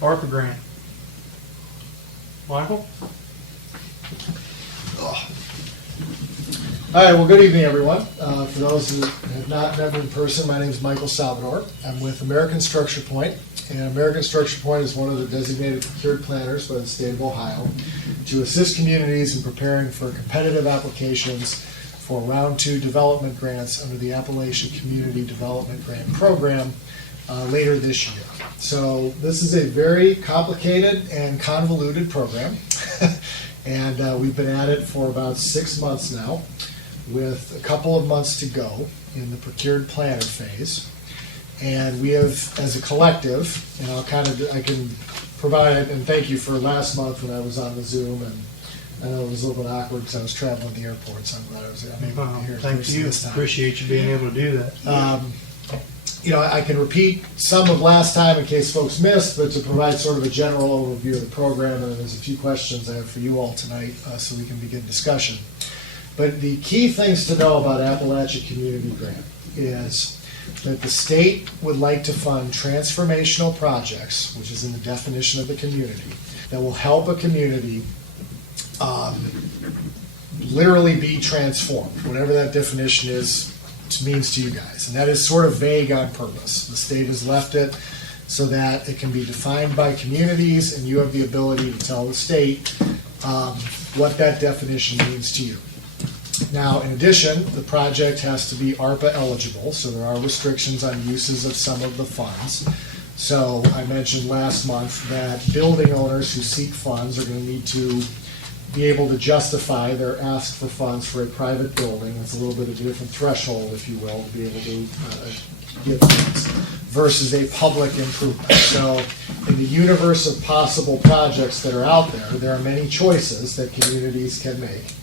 ARPA grant. Michael? All right, well, good evening, everyone. For those who have not met me in person, my name is Michael Salvador. I'm with American Structure Point, and American Structure Point is one of the designated procured planners by the state of Ohio to assist communities in preparing for competitive applications for Round 2 development grants under the Appalachian Community Development Grant Program later this year. So this is a very complicated and convoluted program, and we've been at it for about 6 months now, with a couple of months to go in the procured planner phase. And we have, as a collective, and I can provide it, and thank you for last month when I was on the Zoom, and I know it was a little bit awkward because I was traveling at the airport, so I'm glad I'm able to be here. Thank you. This time. Appreciate you being able to do that. I can repeat some of last time in case folks missed, but to provide sort of a general overview of the program, and there's a few questions I have for you all tonight so we can begin discussion. But the key things to know about Appalachia Community Grant is that the state would like to fund transformational projects, which is in the definition of the community, that will help a community literally be transformed, whatever that definition means to you guys. And that is sort of vague on purpose. The state has left it so that it can be defined by communities, and you have the ability to tell the state what that definition means to you. Now, in addition, the project has to be ARPA eligible, so there are restrictions on uses of some of the funds. So I mentioned last month that building owners who seek funds are going to need to be able to justify their ask for funds for a private building. It's a little bit of a different threshold, if you will, to be able to get funds versus a public improvement. So in the universe of possible projects that are out there are many choices that communities can make.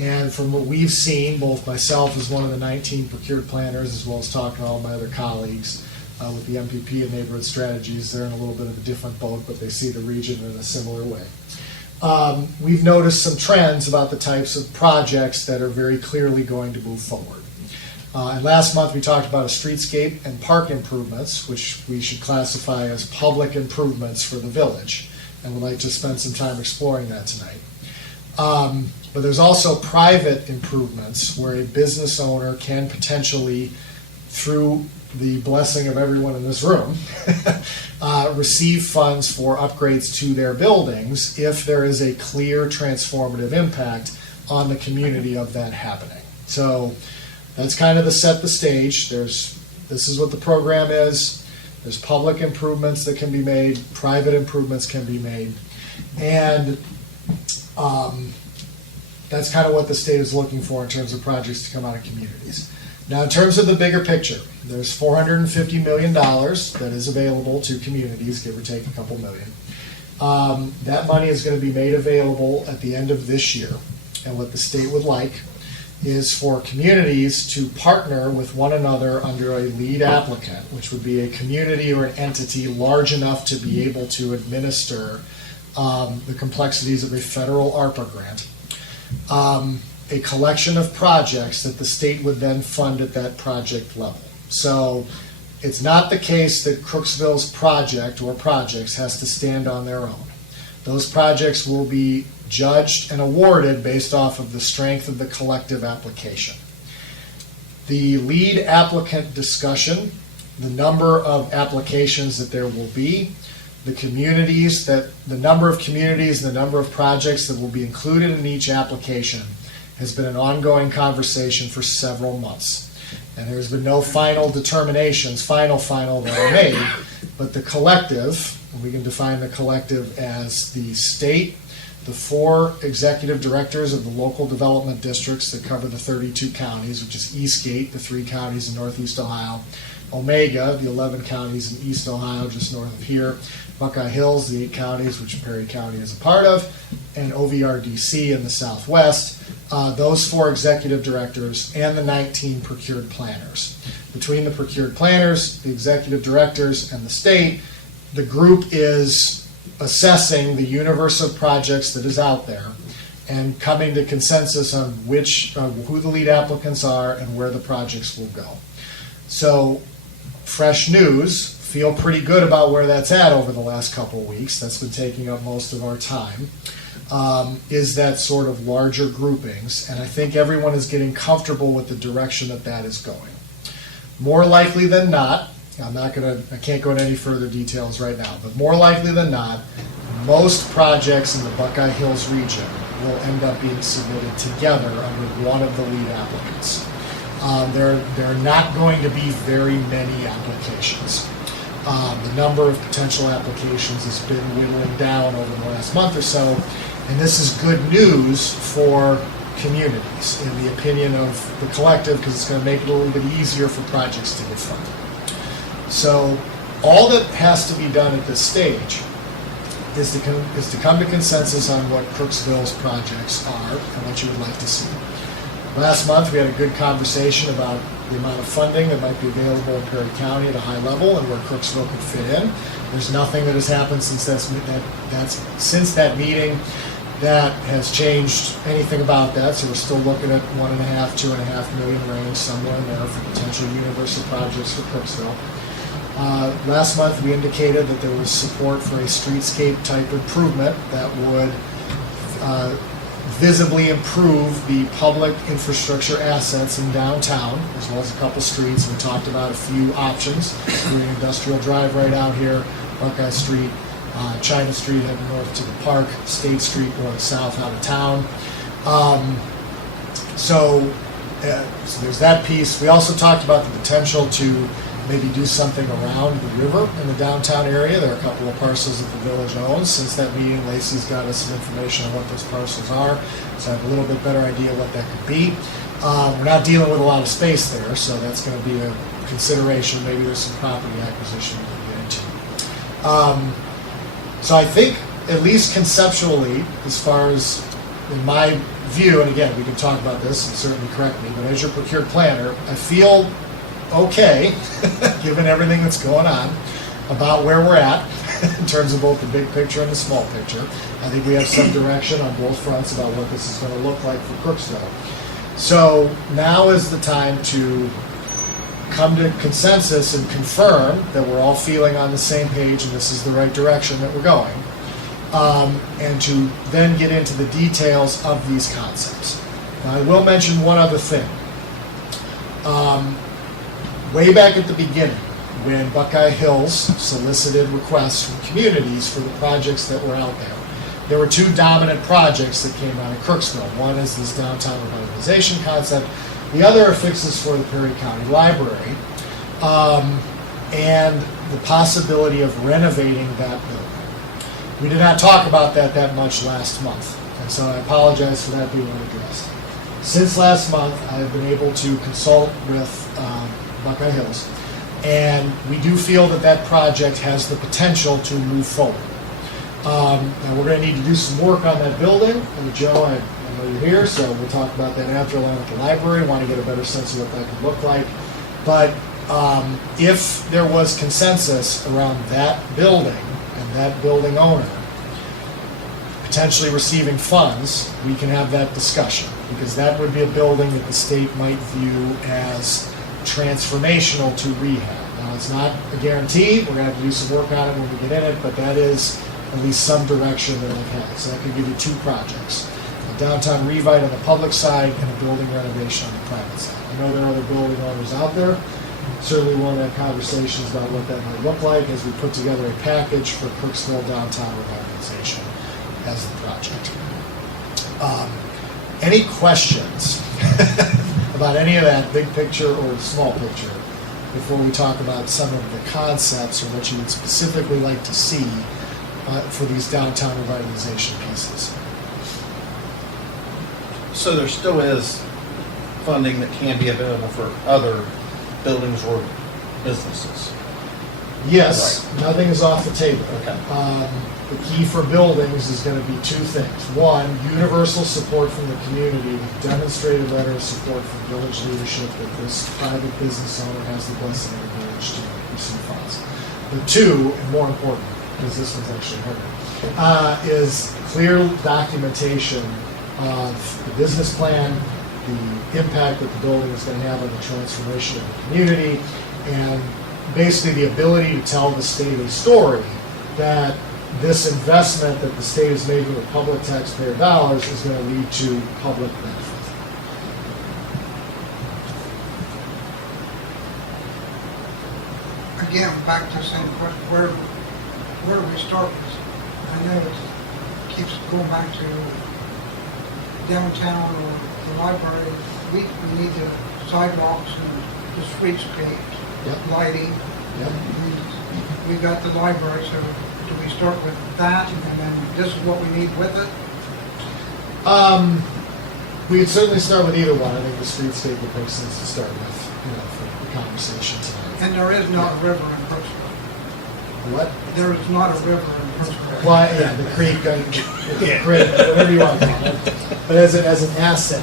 And from what we've seen, both myself as one of the 19 procured planners, as well as talking to all my other colleagues with the MPP and Neighborhood Strategies, they're in a little bit of a different boat, but they see the region in a similar way. We've noticed some trends about the types of projects that are very clearly going to move forward. And last month we talked about a streetscape and park improvements, which we should classify as public improvements for the village. And we'd like to spend some time exploring that tonight. But there's also private improvements where a business owner can potentially, through the blessing of everyone in this room, receive funds for upgrades to their buildings if there is a clear transformative impact on the community of that happening. So that's kind of to set the stage. This is what the program is. There's public improvements that can be made, private improvements can be made, and that's kind of what the state is looking for in terms of projects to come out of communities. Now, in terms of the bigger picture, there's $450 million that is available to communities, give or take a couple million. That money is going to be made available at the end of this year. And what the state would like is for communities to partner with one another under a lead applicant, which would be a community or an entity large enough to be able to administer the complexities of a federal ARPA grant. A collection of projects that the state would then fund at that project level. So it's not the case that Crooksville's project or projects has to stand on their own. Those projects will be judged and awarded based off of the strength of the collective application. The lead applicant discussion, the number of applications that there will be, the number of communities, the number of projects that will be included in each application has been an ongoing conversation for several months. And there's been no final determinations, final that are made, but the collective, and we can define the collective as the state, the 4 executive directors of the local development districts that cover the 32 counties, which is Eastgate, the 3 counties in Northeast Ohio, Omega, the 11 counties in East Ohio, just north of here, Buckeye Hills, the 8 counties, which Perry County is a part of, and OVRDC in the Southwest. Those 4 executive directors and the 19 procured planners. Between the procured planners, the executive directors, and the state, the group is assessing the universe of projects that is out there and coming to consensus on who the lead applicants are and where the projects will go. So, fresh news feel pretty good about where that's at over the last couple of weeks. That's been taking up most of our time. Is that sort of larger groupings, and I think everyone is getting comfortable with the direction that that is going. More likely than not, I can't go into any further details right now, but more likely than not, most projects in the Buckeye Hills region will end up being submitted together under one of the lead applicants. There are not going to be very many applications. The number of potential applications has been whittling down over the last month or so, and this is good news for communities, in the opinion of the collective, because it's going to make it a little bit easier for projects to get funded. So all that has to be done at this stage is to come to consensus on what Crooksville's projects are and what you would like to see. Last month, we had a good conversation about the amount of funding that might be available in Perry County at a high level and where Crooksville could fit in. There's nothing that has happened since that meeting that has changed anything about that. So we're still looking at $1.5–2.5 million range, somewhere in there, for potential universal projects for Crooksville. Last month, we indicated that there was support for a streetscape type improvement that would visibly improve the public infrastructure assets in downtown, as well as a couple streets. We talked about a few options, including Industrial Drive right out here, Buckeye Street, China Street heading north to the park, State Street going south out of town. So there's that piece. We also talked about the potential to maybe do something around the river in the downtown area. There are a couple of parcels that the village owns. Since that meeting, Lacey's got us some information on what those parcels are, so I have a little bit better idea what that could be. We're not dealing with a lot of space there, so that's going to be a consideration. Maybe there's some property acquisition we can get into. So I think, at least conceptually, as far as in my view, and again, we can talk about this and certainly correct me, but as your procured planner, I feel okay, given everything that's going on, about where we're at in terms of both the big picture and the small picture. I think we have some direction on both fronts about what this is going to look like for Crooksville. So now is the time to come to consensus and confirm that we're all feeling on the same page and this is the right direction that we're going, and to then get into the details of these concepts. Now, I will mention one other thing. Way back at the beginning, when Buckeye Hills solicited requests from communities for the projects that were out there were two dominant projects that came out of Crooksville. One is this downtown revitalization concept. The other are fixes for the Perry County Library, and the possibility of renovating that building. We did not talk about that much last month, and so I apologize for that being unaddressed. Since last month, I have been able to consult with Buckeye Hills, and we do feel that project has the potential to move forward. Now we're going to need to do some work on that building, and Joe, I know you're here, so we'll talk about that after along with the library. I want to get a better sense of what that could look like. But if there was consensus around that building and that building owner potentially receiving funds, we can have that discussion, because that would be a building that the state might view as transformational to rehab. Now, it's not a guarantee. We're going to have to do some work on it when we get in it, but that is at least some direction that I've had. So that could give you two projects: a downtown revite on the public side and a building renovation on the private side. I know there are other building owners out there. Certainly want to have conversations about what that might look like as we put together a package for Crooksville downtown revitalization as the project. Any questions about any of that, big picture or small picture, before we talk about some of the concepts or what you would specifically like to see for these downtown revitalization pieces? So there still is funding that can be available for other buildings or businesses? Yes, Right. nothing is off the table. Okay. The key for buildings is going to be two things. One, universal support from the community, with demonstrated letter of support from village leadership that this private business owner has the blessing of the village to receive funds. But two, and more important, because this one's actually harder, is clear documentation of the business plan, the impact that the building is going to have on the transformation of the community, and basically the ability to tell the state a story that this investment that the state is making with public taxpayer dollars is going to lead to public benefit. Again, back to the same question, where do we start with? I know it keeps going back to downtown or the library. We need the sidewalks and the streetscapes, Yep. lighting. Yep. We've got the library, so do we start with that and then this is what we need with it? We'd certainly start with either one. I think the streetscape would make sense to start with, for the conversation tonight. And there is not a river in Crooksville. What? There is not a river in Crooksville. Well, yeah, the creek, creek, whatever you want to call it. But as an asset,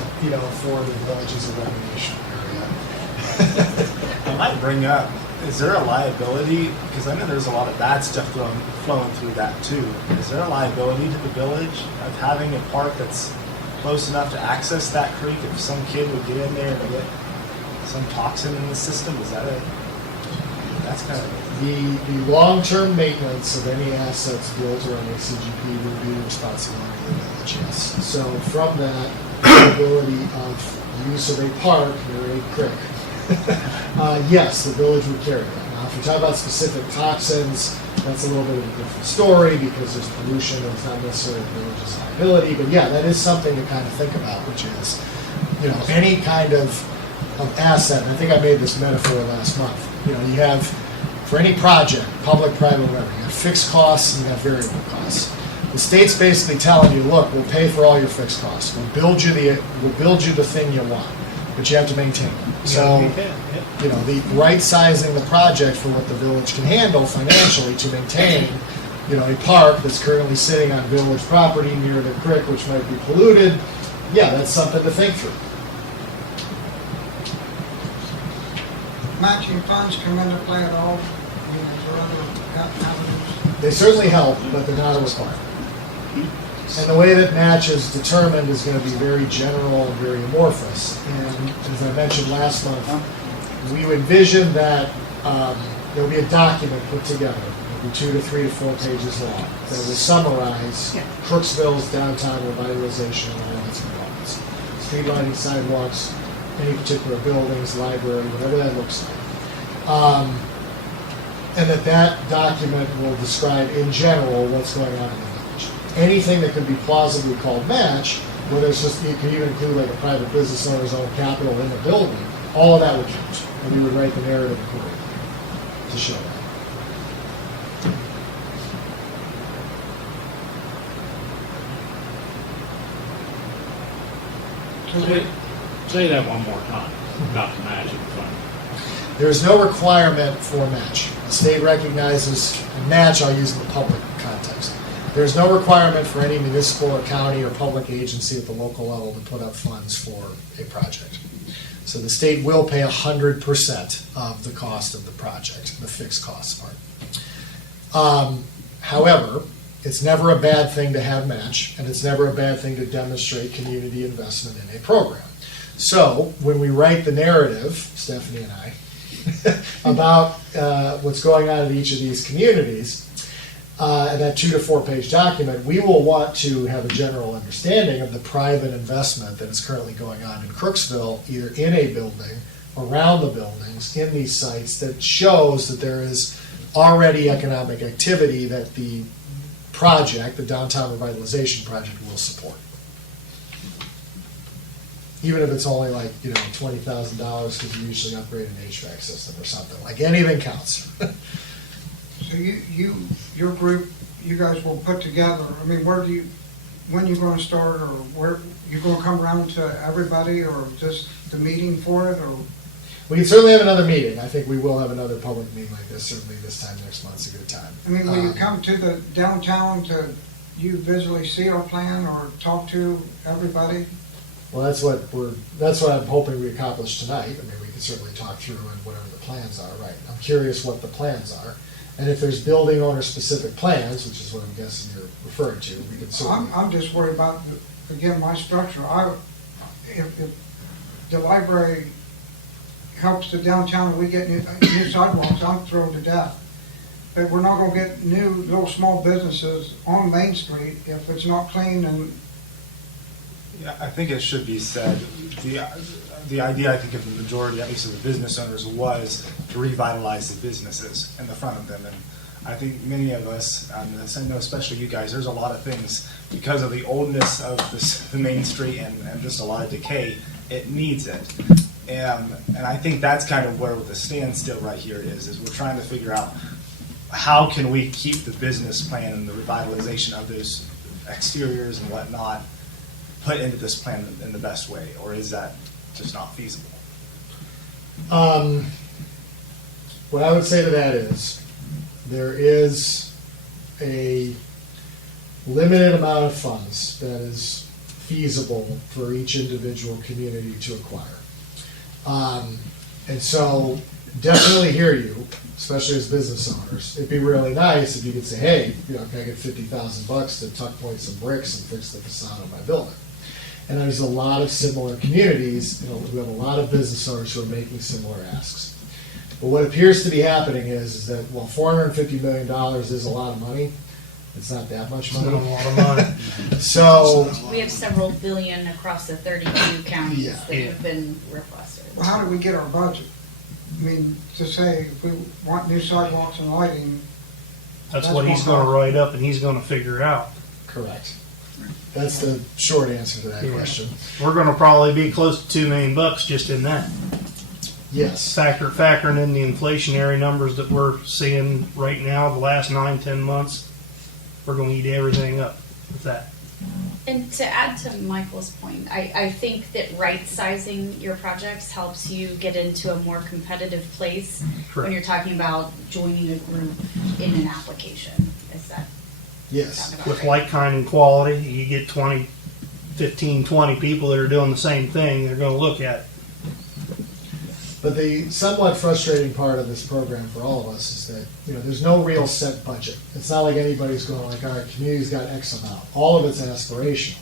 for the village as a recreation area. I might bring up, is there a liability, because I know there's a lot of bad stuff flowing through that too. Is there a liability to the village of having a park that's close enough to access that creek if some kid would get in there and get some toxin in the system? That's kind of... The long-term maintenance of any assets built around a CGP would be the responsibility of the village, yes. So from that, the ability of use of a park near a creek, yes, the village would carry that. Now, if you're talking about specific toxins, that's a little bit of a different story because there's pollution and it's not necessarily the village's liability. But yeah, that is something to kind of think about, which is, any kind of asset. And I think I made this metaphor last month. You have, for any project, public, private, whatever, you have fixed costs and you have variable costs. The state's basically telling you, look, we'll pay for all your fixed costs. We'll build you the thing you want, but you have to maintain it. So, the right sizing the project for what the village can handle financially to maintain, a park that's currently sitting on village property near the creek, which might be polluted. Yeah, that's something to think through. Matching funds come into play at all? I mean, is there other avenues? They certainly help, but they're not a requirement. And the way that match is determined is going to be very general and very amorphous. And as I mentioned last month, we envision that there'll be a document put together, maybe 2 to 3 to 4 pages long, that will summarize Crooksville's downtown revitalization and all its components. Street lighting, sidewalks, any particular buildings, library, whatever that looks like. And that document will describe in general what's going on in the village. Anything that could be plausibly called match, whether it's just, it could even include like a private business owner's own capital in the building, all of that would count. And we would write the narrative accordingly to show that. Say that one more time about the matching fund. There is no requirement for match. The state recognizes match, I'll use in the public context. There is no requirement for any municipal or county or public agency at the local level to put up funds for a project. So the state will pay 100% of the cost of the project, the fixed cost part. However, it's never a bad thing to have match, and it's never a bad thing to demonstrate community investment in a program. So when we write the narrative, Stephanie and I, about what's going on in each of these communities, and that 2 to 4 page document, we will want to have a general understanding of the private investment that is currently going on in Crooksville, either in a building, around the buildings, in these sites, that shows that there is already economic activity that the project, the downtown revitalization project, will support. Even if it's only like, $20,000 because you usually upgrade an HVAC system or something. Like, anything counts. So your group, you guys will put together, I mean, when you going to start, or where, you going to come around to everybody, or just the meeting for it, or? We can certainly have another meeting. I think we will have another public meeting like this, certainly this time next month's a good time. I mean, will you come to the downtown to, you visually see our plan, or talk to everybody? Well, that's what I'm hoping we accomplish tonight. I mean, we can certainly talk through and whatever the plans are, right? I'm curious what the plans are. And if there's building owner specific plans, which is what I'm guessing you're referring to, we can certainly. I'm just worried about, again, my structure. If the library helps the downtown and we get new sidewalks, I'm thrilled to death. But we're not gonna get new little small businesses on Main Street if it's not clean and Yeah, I think it should be said, the idea, I think, of the majority, at least of the business owners, was to revitalize the businesses in the front of them. And I think many of us, I know especially you guys, there's a lot of things, because of the oldness of the Main Street and just a lot of decay, it needs it. And I think that's kind of where the standstill right here is we're trying to figure out how can we keep the business plan and the revitalization of those exteriors and whatnot put into this plan in the best way, or is that just not feasible? What I would say to that is, there is a limited amount of funds that is feasible for each individual community to acquire. And so, definitely hear you, especially as business owners. It'd be really nice if you could say, hey, can I get $50,000 to tuck point some bricks and fix the facade of my building? And there's a lot of similar communities, we have a lot of business owners who are making similar asks. But what appears to be happening is that while $450 million is a lot of money, it's not that much It's not a money. lot of money. So, We have several billion across the 32 counties Yeah. that have been requested. well, how do we get our budget? I mean, to say if we want new sidewalks and lighting, That's That's what he's one gonna part. write up and he's gonna figure out. correct. That's the short answer to that Yeah. question. We're gonna probably be close to $2 million just in that. Yes. Factoring in the inflationary numbers that we're seeing right now, the last 9-10 months, we're gonna eat everything up with that. And to add to Michael's point, I think that right-sizing your projects helps you get into a more competitive place when you're talking about joining a group in an application. Is that Yes. sound about With right? like kind and quality, you get 15-20 people that are doing the same thing, they're gonna look at it. But the somewhat frustrating part of this program for all of us is that, there's no real set budget. It's not like anybody's going like, all right, community's got X amount. All of it's aspirational.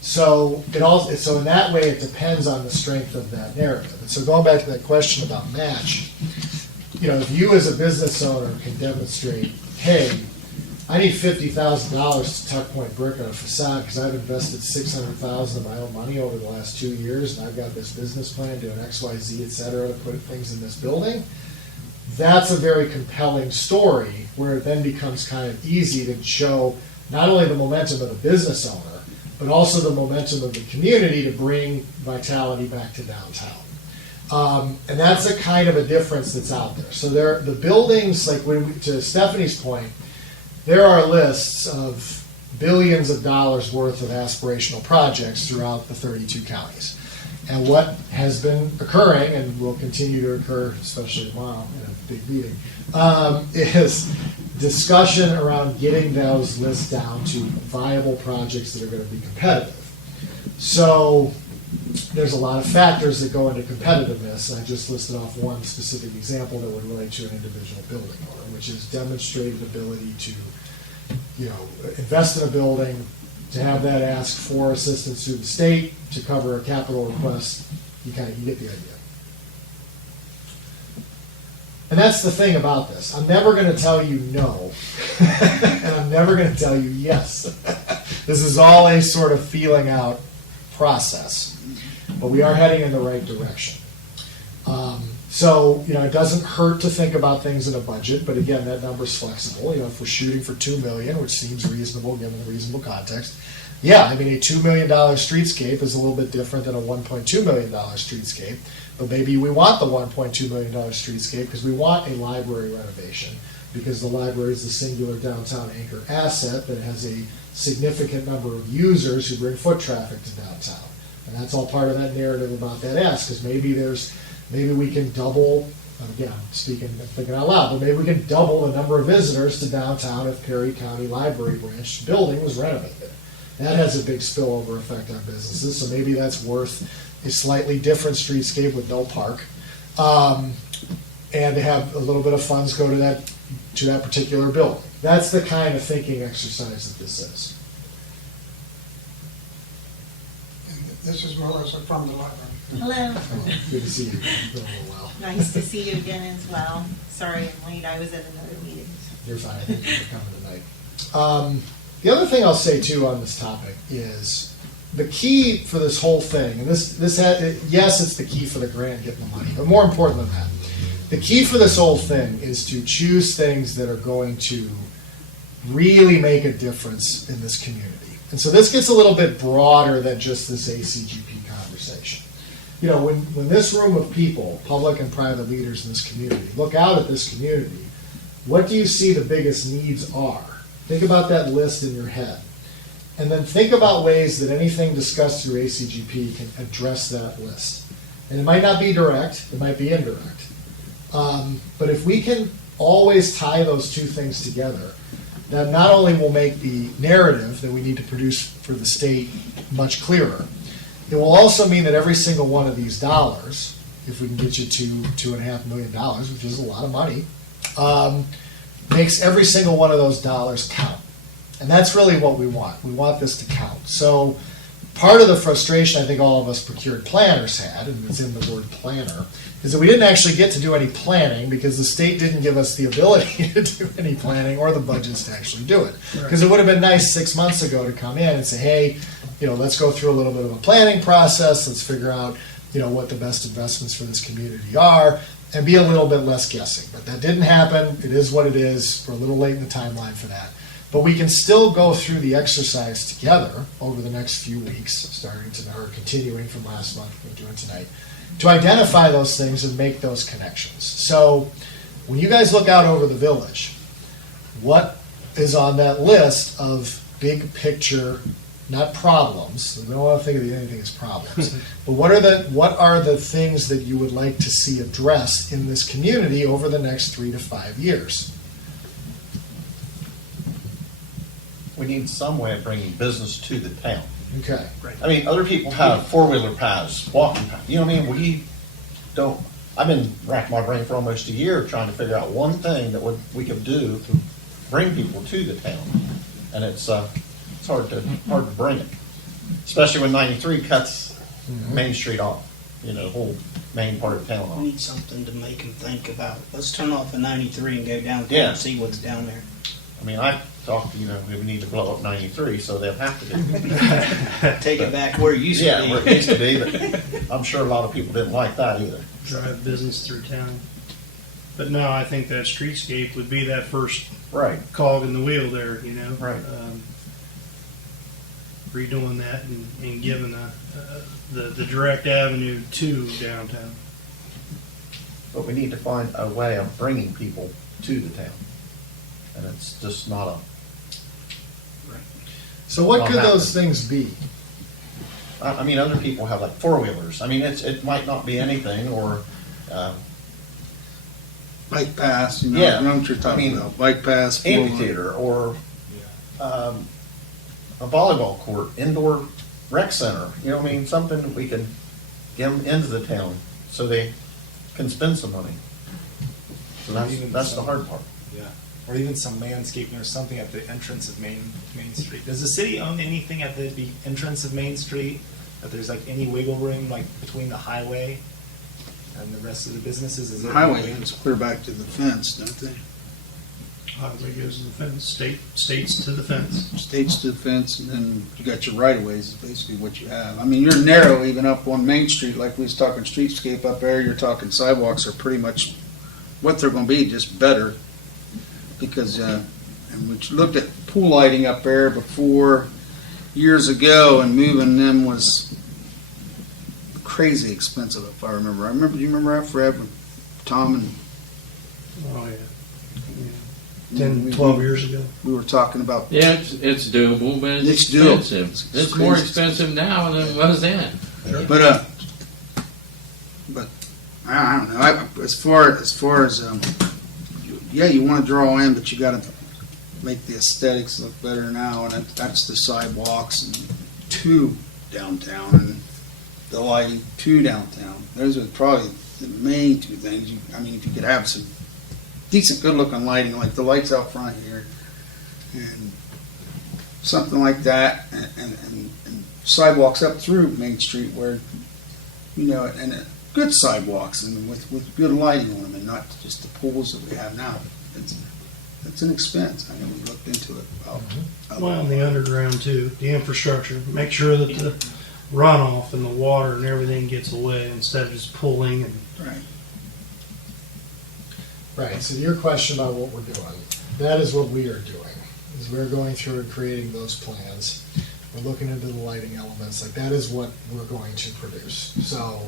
So so in that way, it depends on the strength of that narrative. And so going back to that question about match, if you as a business owner can demonstrate, hey, I need $50,000 to tuck point brick on a facade because I've invested $600,000 of my own money over the last 2 years, and I've got this business plan doing X, Y, Z, et cetera, to put things in this building. That's a very compelling story where it then becomes kind of easy to show not only the momentum of the business owner, but also the momentum of the community to bring vitality back to downtown. And that's a kind of a difference that's out there. So the buildings, like to Stephanie's point, there are lists of billions of dollars worth of aspirational projects throughout the 32 counties. And what has been occurring, and will continue to occur, especially tomorrow in a big meeting, is discussion around getting those lists down to viable projects that are going to be competitive. So there's a lot of factors that go into competitiveness. I just listed off one specific example that would relate to an individual building owner, which is demonstrated ability to, invest in a building, to have that ask for assistance through the state to cover a capital request. You get the idea. And that's the thing about this. I'm never going to tell you no, and I'm never going to tell you yes. This is all a sort of feeling out process, but we are heading in the right direction. So, it doesn't hurt to think about things in a budget, but again, that number's flexible. If we're shooting for $2 million, which seems reasonable given the reasonable context, a $2 million streetscape is a little bit different than a $1.2 million streetscape, but maybe we want the $1.2 million streetscape because we want a library renovation, because the library is the singular downtown anchor asset that has a significant number of users who bring foot traffic to downtown. And that's all part of that narrative about that ask, because maybe we can double, again, I'm thinking out loud, but maybe we can double the number of visitors to downtown if Perry County Library Branch building was renovated. That has a big spillover effect on businesses, so maybe that's worth a slightly different streetscape with no park, and to have a little bit of funds go to that particular building. That's the kind of thinking exercise that this is. and this is Melissa from the library. Hello. Good to see you. It's been a little while. Nice to see you again as well. Sorry I'm late. I was at another meeting. You're fine. I think you're coming tonight. The other thing I'll say too on this topic is the key for this whole thing, and yes, it's the key for the grant getting the money, but more important than that, the key for this whole thing is to choose things that are going to really make a difference in this community. And so this gets a little bit broader than just this ACGP conversation. You know, when this room of people, public and private leaders in this community, look out at this community, what do you see the biggest needs are? Think about that list in your head. And then think about ways that anything discussed through ACGP can address that list. And it might not be direct, it might be indirect. But if we can always tie those two things together, that not only will make the narrative that we need to produce for the state much clearer, it will also mean that every single one of these dollars, if we can get you to $2.5 million, which is a lot of money, makes every single one of those dollars count. And that's really what we want. We want this to count. So part of the frustration I think all of us procured planners had, and it's in the word planner, is that we didn't actually get to do any planning because the state didn't give us the ability to do any planning or the budgets to actually do it. Because it would have been nice 6 months ago to come in and say, hey, let's go through a little bit of a planning process, let's figure out, what the best investments for this community are, and be a little bit less guessing. But that didn't happen. It is what it is. We're a little late in the timeline for that. But we can still go through the exercise together over the next few weeks, continuing from last month, we're doing tonight, to identify those things and make those connections. So when you guys look out over the village, what is on that list of big picture, not problems, we don't want to think of anything as problems, but what are the things that you would like to see addressed in this community over the next 3 to 5 years? We need some way of bringing business to the town. Okay. I mean, other people have four-wheeler paths, walking paths. You know what I mean? We don't. I've been racking my brain for almost a year trying to figure out one thing that we could do to bring people to the town, and it's hard to bring it, especially when 93 cuts Main Street off. The whole main part of town We off. need something to make them think about. Let's turn off the 93 and go downtown Yeah. and see what's down there. I mean, I talked. We need to blow up 93, so they'll have to do. Take it back where it used Yeah, to where be. it used to be, but I'm sure a lot of people didn't like that either. Drive business through town. But no, I think that streetscape would be that first Right. cog in the wheel there, Right. Redoing that and giving the direct avenue to downtown. But we need to find a way of bringing people to the town, and it's just not a. So what Not could happening. those things be? I mean, other people have like four-wheelers. I mean, it might not be anything, or Bike pass, Yeah. you know what you're talking I mean, about. Bike pass. four-wheeler. amphitheater, or a volleyball court, indoor rec center. What I mean? Something that we can get them into the town so they can spend some money. So that's the hard part. Yeah, or even some landscaping or something at the entrance of Main Street. Does the city own anything at the entrance of Main Street? That there's like any wiggle room like between the highway and the rest of the businesses? Is The there highway any- ends clear back to the fence, don't they? Highway goes to the fence, states to the fence. States to the fence, and then you got your right of ways, is basically what you have. I mean, you're narrow even up on Main Street, like we was talking streetscape up there, you're talking sidewalks are pretty much what they're gonna be, just better. Because, and we looked at pool lighting up there before, years ago, and moving them was crazy expensive, if I remember. Do you remember that, Fred, when Tom and Oh, yeah. 10, 12 years ago. we were talking about? Yeah, it's doable, but it's It's doable. expensive. It's It's more crazy expensive now than it was then. But I don't know. As far as yeah, you want to draw in, but you got to make the aesthetics look better now, and that's the sidewalks and to downtown and the lighting to downtown. Those are probably the main two things. I mean, if you could have some decent, good-looking lighting, like the lights out front here, and something like that, and sidewalks up through Main Street where you know, and good sidewalks and with good lighting on them, and not just the pools that we have now. It's an expense. I know we looked into it about. Well, and the underground too, the infrastructure, make sure that the runoff and the water and everything gets away instead of just pulling and. Right. Right, so your question about what we're doing, that is what we are doing, is we're going through and creating those plans. We're looking into the lighting elements, like that is what we're going to produce. So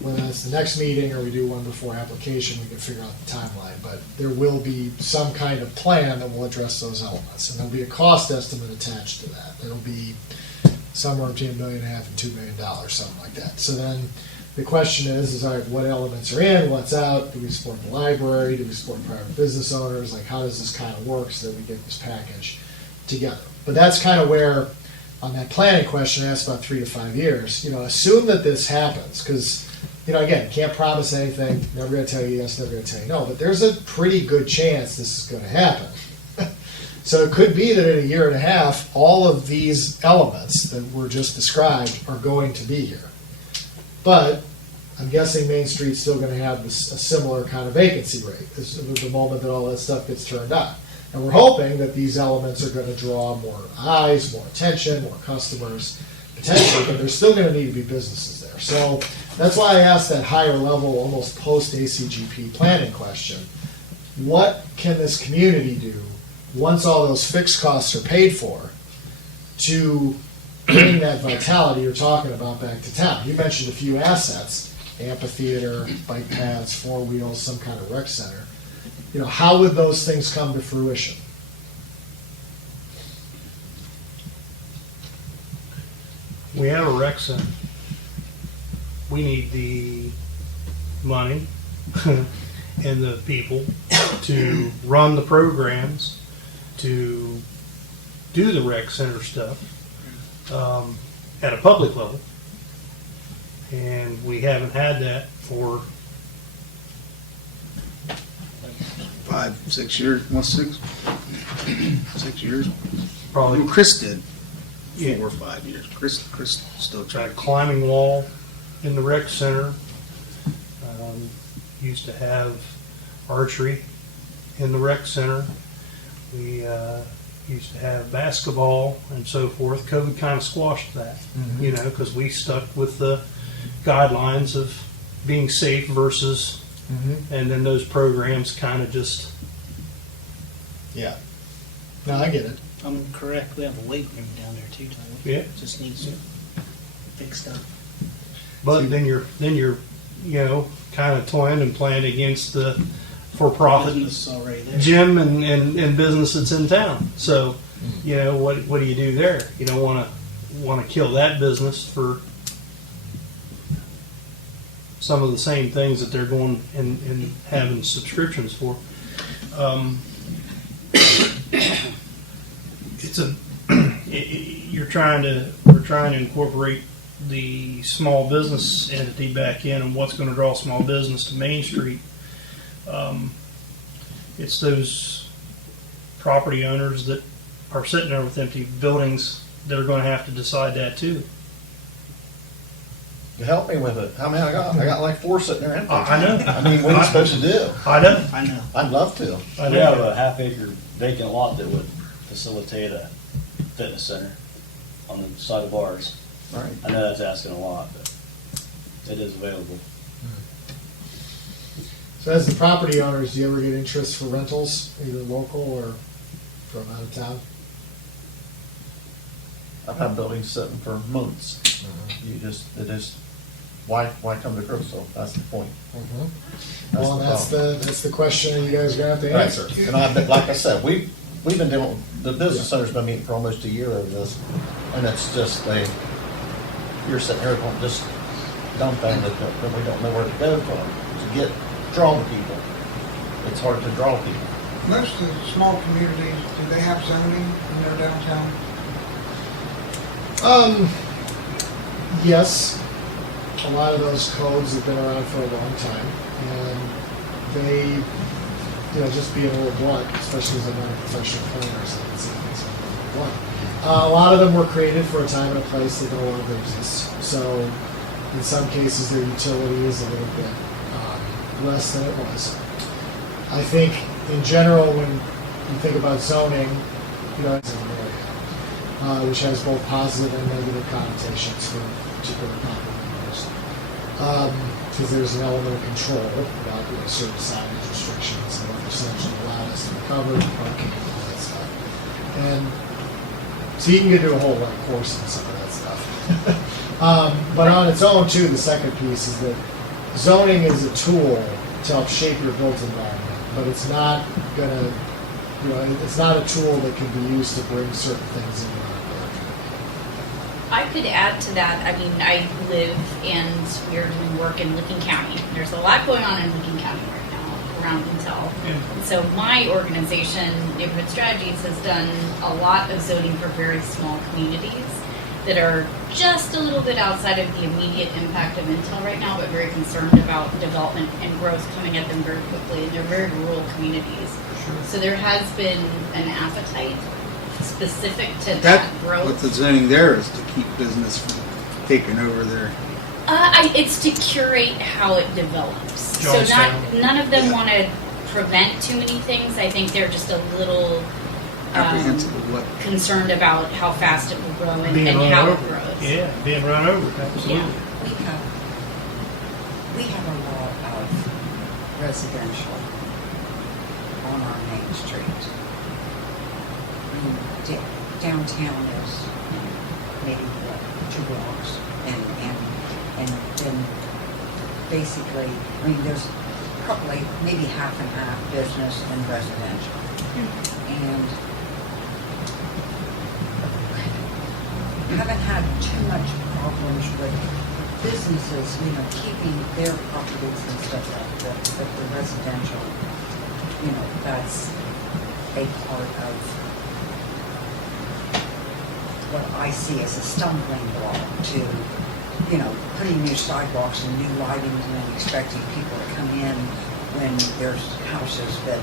whether it's the next meeting or we do one before application, we can figure out the timeline, but there will be some kind of plan that will address those elements. And there'll be a cost estimate attached to that. It'll be somewhere between $1.5 million and $2 million, something like that. So then the question is all right, what elements are in, what's out? Do we support the library? Do we support private business owners? Like, how does this kind of work so that we get this package together? But that's kind of where, on that planning question, I asked about 3 to 5 years. You know, assume that this happens, because, you know, again, can't promise anything. Never going to tell you yes, never going to tell you no. But there's a pretty good chance this is going to happen. So it could be that in a year and a half, all of these elements that were just described are going to be here. But I'm guessing Main Street's still going to have a similar kind of vacancy rate the moment that all that stuff gets turned on. And we're hoping that these elements are going to draw more eyes, more attention, more customers, potentially, but there's still going to need to be businesses there. So that's why I asked that higher level, almost post-ACGP planning question. What can this community do once all those fixed costs are paid for to bring that vitality you're talking about back to town? You mentioned a few assets, amphitheater, bike paths, 4 wheels, some kind of rec center. You know, how would those things come to fruition? We have a rec center. We need the money and the people to run the programs, to do the rec center stuff at a public level. And we haven't had that for 5, 6 years, 6 years. probably Well, Chris did 4 Yeah. or 5 years. Chris still got a tried. climbing wall in the rec center. Used to have archery in the rec center. We used to have basketball and so forth. COVID kind of squashed that, you know, because we stuck with the guidelines of being safe versus, and then those programs kind of just. Yeah. No, I get it. If I'm correct, we have a weight room down there too, don't we? Yeah. Just needs fixed up. But then you're, you know, kind of toying and playing against the for-profit Business is already there. gym and business that's in town. So, you know, what do you do there? You don't want to kill that business for some of the same things that they're going and having subscriptions for. It's a we're trying to incorporate the small business entity back in, and what's going to draw small business to Main Street. It's those property owners that are sitting there with empty buildings that are going to have to decide that too. You help me with it. How many I got? I got like 4 sitting there empty. I know. I mean, what are you supposed to do? I know. I know. I'd love to. I We have know. a half-acre vacant lot that would facilitate a fitness center on the side of ours. Right. I know that's asking a lot, but it is available. So as the property owners, do you ever get interest for rentals, either local or from out of town? I've had buildings sitting for months. Why come to Crooksville? That's the point. Well, that's the question you guys are gonna have to Right. answer. And like I said, we've been dealing, the business center's been meeting for almost a year over this, and it's just you're sitting here going, just dumbfounded that we don't know where to go to draw the people. It's hard to draw people. Most of the small communities, do they have zoning in their downtown? Yes, a lot of those codes have been around for a long time, and they, you know, just being a little blunt, especially as a non-professional planner, so it's blunt. A lot of them were created for a time and a place that no longer exists. So, In some cases, their utility is a little bit less than it was. I think in general, when you think about zoning, it's an area, which has both positive and negative connotations for particular property owners. Because there's an element of control about certain signage restrictions and what percentage of the lot has to be covered, parking, and all that stuff. And so you can get into a whole course in some of that stuff. But on its own, too, the second piece is that zoning is a tool to help shape your built environment, but it's not gonna, it's not a tool that can be used to bring certain things in. I could add to that. I mean, I live and we're doing work in Licking County. There's a lot going on in Licking County right now around Intel. And so my organization, Neighborhood Strategies, has done a lot of zoning for very small communities that are just a little bit outside of the immediate impact of Intel right now, but very concerned about development and growth coming at them very quickly. And they're very rural communities. So there has been an appetite specific to that growth. What the zoning there is to keep business from taking over there. It's to curate how it develops. Johnstown. So none of them want to prevent too many things. I think they're just a little Apprehensive of what? concerned about how fast it will grow and Being run how over. it grows. Yeah, being run over, absolutely. Yeah. We have a lot of residential on our main street. Downtown is maybe 2 blocks, and then basically, there's probably maybe half and half business and residential. And haven't had too much problems with businesses, keeping their properties and stuff like that, but the residential, that's a part of what I see as a stumbling block to, putting new sidewalks and new lighting and expecting people to come in when there's houses that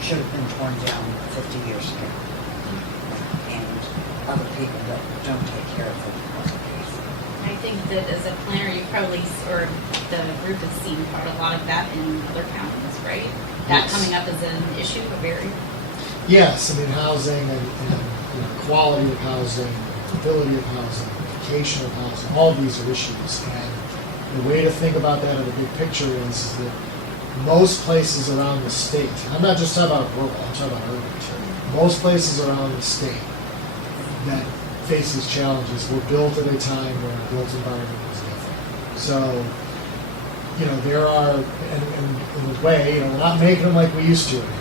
should have been torn down 50 years ago. And other people that don't take care of them. I think that as a planner, you probably, or the group has seen quite a lot of that in other counties, right? That Yes. coming up as an issue, a very. Yes, housing and quality of housing, ability of housing, location of housing, all of these are issues. And the way to think about that in the big picture is that most places around the state, I'm not just talking about rural, I'm talking about urban, most places around the state that face these challenges were built at a time when the built environment was different. So, there are, and in a way, we're not making them like we used to anymore.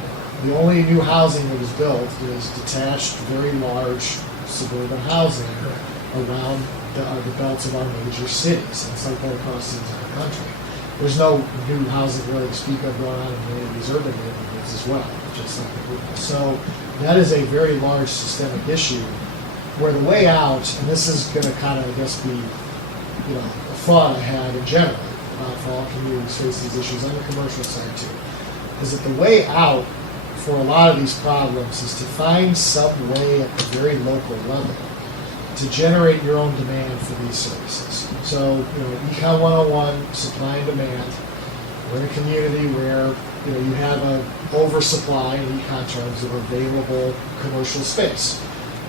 The only new housing that is built is detached, very large suburban housing around the belts of our major cities. And it's like that across the entire country. There's no new housing really to speak of going on in many of these urban neighborhoods as well, just like the rural. So that is a very large systemic issue where the way out, and this is going to kind of, I guess, be, a thought I had in general about how all communities face these issues on the commercial side too, is that the way out for a lot of these problems is to find some way at the very local level to generate your own demand for these services. So, Econ 101, supply and demand. We're in a community where, you have an oversupply in econ terms of available commercial space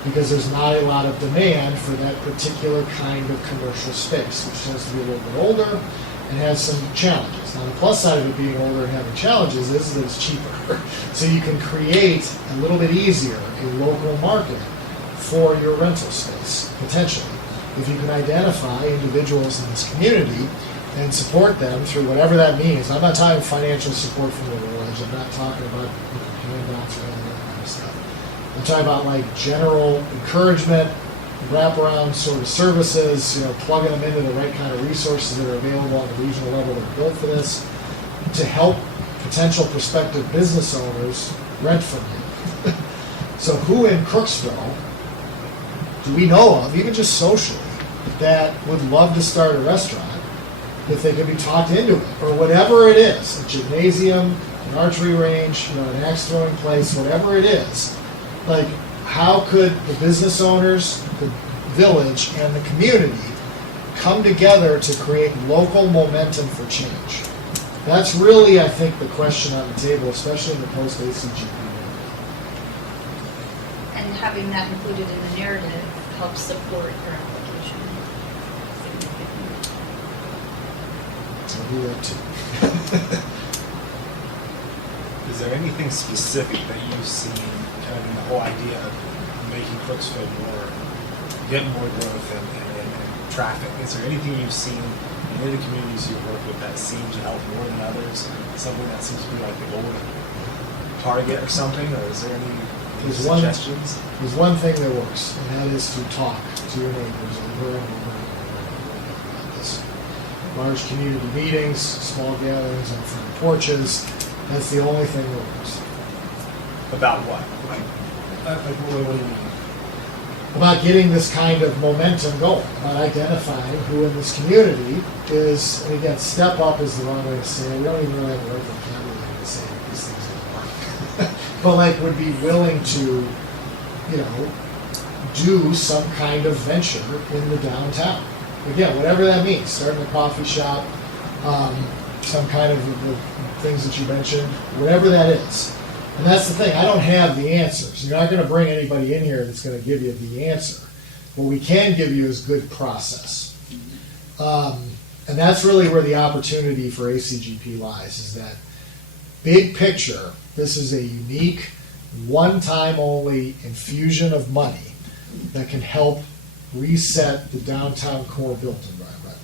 because there's not a lot of demand for that particular kind of commercial space, which tends to be a little bit older and has some challenges. Now, the plus side of it being older and having challenges is that it's cheaper. So you can create a little bit easier a local market for your rental space, potentially. If you can identify individuals in this community and support them through whatever that means. I'm not talking financial support from the village. I'm not talking about handouts or any of that kind of stuff. I'm talking about general encouragement, wraparound sort of services, plugging them into the right kind of resources that are available on the regional level that are built for this to help potential prospective business owners rent from you. So who in Crooksville do we know of, even just socially, that would love to start a restaurant if they could be talked into it, or whatever it is, a gymnasium, an archery range, an axe throwing place, whatever it is. How could the business owners, the village, and the community come together to create local momentum for change? That's really, I think, the question on the table, especially in the post-ACGP world. And having that included in the narrative helps support your application significantly. I'll do that too. Is there anything specific that you've seen kind of in the whole idea of making Crooksville getting more growth and traffic? Is there anything you've seen in any of the communities you've worked with that seems to help more than others? Something that seems to be like the golden target or something? Or is there any suggestions? There's one thing that works, and that is to talk to your neighbors over and over and over about this. Large community meetings, small gatherings on front porches. That's the only thing that works. About what? What do you mean? About getting this kind of momentum going, about identifying who in this community is, and again, step up is the wrong way to say it. We don't even really have the right vocabulary to say that these things don't work. But like would be willing to, do some kind of venture in the downtown. Again, whatever that means, starting a coffee shop, some kind of the things that you mentioned, whatever that is. And that's the thing, I don't have the answers. You're not going to bring anybody in here that's going to give you the answer. What we can give you is good process. And that's really where the opportunity for ACGP lies, is that big picture, this is a unique, one-time only infusion of money that can help reset the downtown core built environment.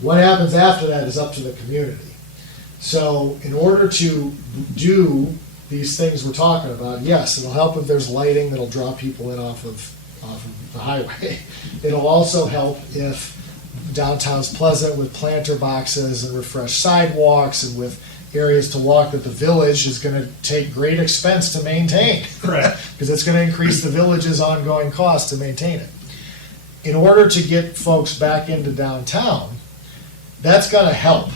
What happens after that is up to the community. So in order to do these things we're talking about, yes, it'll help if there's lighting that'll draw people in off of the highway. It'll also help if downtown's pleasant with planter boxes and refreshed sidewalks and with areas to walk that the village is going to take great expense to maintain. Correct. Because it's going to increase the village's ongoing cost to maintain it. In order to get folks back into downtown, that's going to help.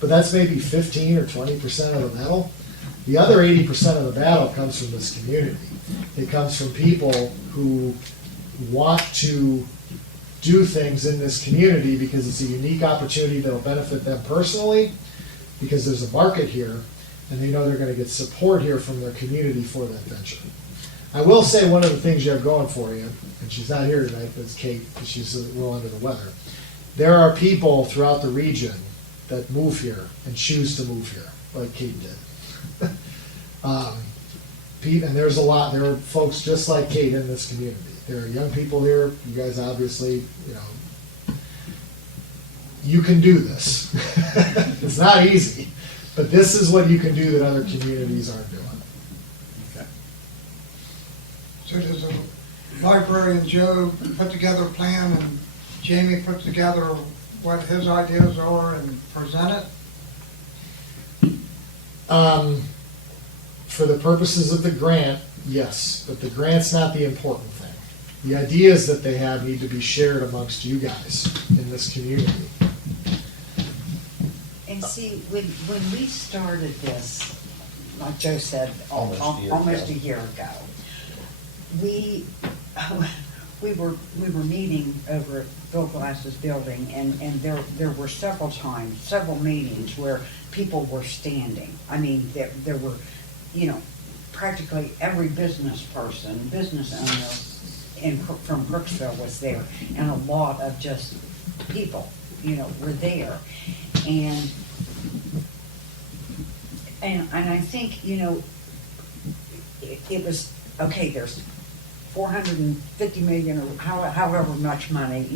But that's maybe 15 or 20% of the battle. The other 80% of the battle comes from this community. It comes from people who want to do things in this community because it's a unique opportunity that will benefit them personally, because there's a market here, and they know they're going to get support here from their community for that venture. I will say one of the things you have going for you, and she's not here tonight, but it's Kate, because she's a little under the weather. There are people throughout the region that move here and choose to move here, like Kate did. Pete, and there's a lot, there are folks just like Kate in this community. There are young people here, you guys obviously, you can do this. It's not easy, but this is what you can do that other communities aren't doing. Okay. So does the librarian Joe put together a plan and Jamie put together what his ideas are and present it? For the purposes of the grant, yes, but the grant's not the important thing. The ideas that they have need to be shared amongst you guys in this community. And see, when we started this, like Joe said, Almost a year ago, we were meeting over at Bill Glass's building, and there were several meetings where people were standing. I mean, there were, practically every business owner from Crooksville was there, and a lot of just people, were there. And I think, it was, okay, there's 450 million or however much money,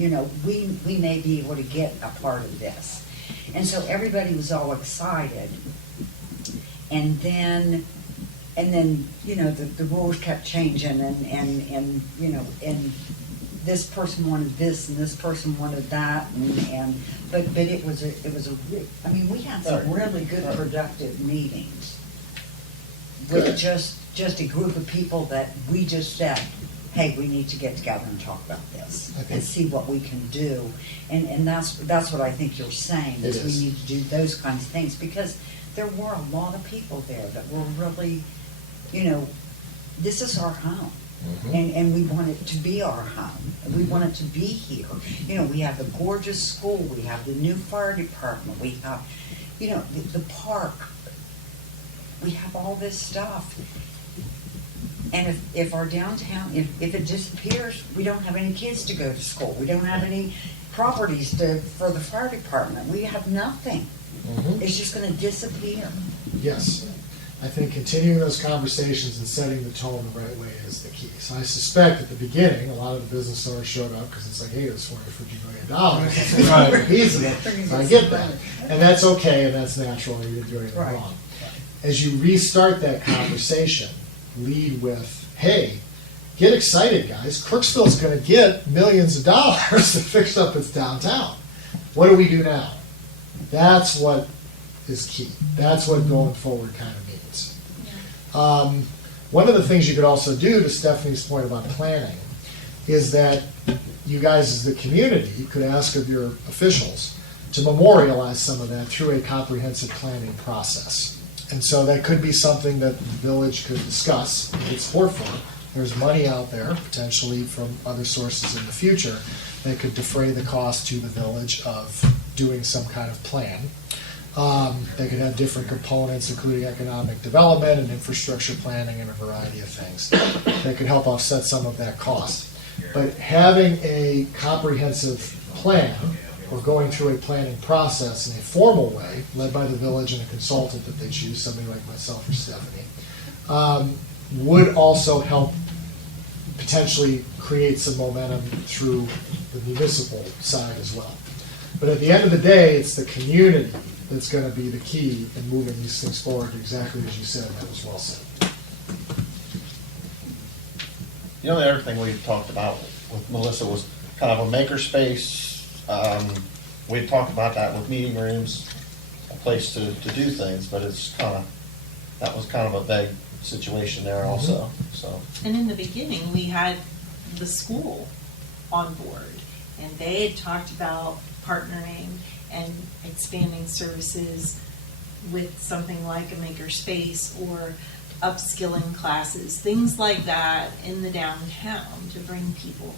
we may be able to get a part of this. And so everybody was all excited. And then the rules kept changing and this person wanted this and this person wanted that but it was we had some really good productive meetings with just a group of people that we just said, hey, we need to get together and talk about this and see what we can do. And that's what I think you're saying, is we need to do those kinds of things, because there were a lot of people there that were really, this is our home. Mm-hmm. And we want it to be our home. and we want it to be here. You know, we have the gorgeous school, we have the new fire department, we have, you know, the park. We have all this stuff. And if our downtown, if it disappears, we don't have any kids to go to school. We don't have any properties for the fire department. We have nothing. It's just gonna disappear. Yes. I think continuing those conversations and setting the tone the right way is the key. So I suspect at the beginning, a lot of the business owners showed up because it's like, hey, there's $450 million. It's Right. a piece of it. So I get that. And that's okay, and that's natural, you didn't do anything Right. wrong. As you restart that conversation, lead with, hey, get excited, guys. Crooksville's going to get millions of dollars to fix up its downtown. What do we do now? That's what is key. That's what going forward kind of means. One of the things you could also do, to Stephanie's point about planning, is that you guys as the community could ask of your officials to memorialize some of that through a comprehensive planning process. And so that could be something that the village could discuss and get support for. There's money out there, potentially from other sources in the future, that could defray the cost to the village of doing some kind of plan. They could have different components, including economic development and infrastructure planning and a variety of things that could help offset some of that cost. But having a comprehensive plan or going through a planning process in a formal way, led by the village and a consultant that they choose, somebody like myself or Stephanie, would also help potentially create some momentum through the municipal side as well. But at the end of the day, it's the community that's going to be the key in moving these things forward, exactly as you said, and that was well said. You know, the other thing we talked about with Melissa was kind of a makerspace. We had talked about that with meeting rooms, a place to do things, but it's kind of, that was kind of a vague situation there also, so. And in the beginning, we had the school on board, and they had talked about partnering and expanding services with something like a makerspace or upskilling classes, things like that in the downtown to bring people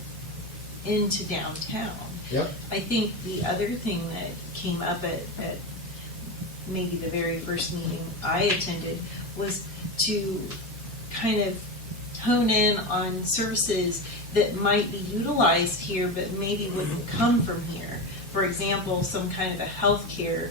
into downtown. Yep. I think the other thing that came up at maybe the very first meeting I attended was to kind of hone in on services that might be utilized here but maybe wouldn't come from here. For example, some kind of a healthcare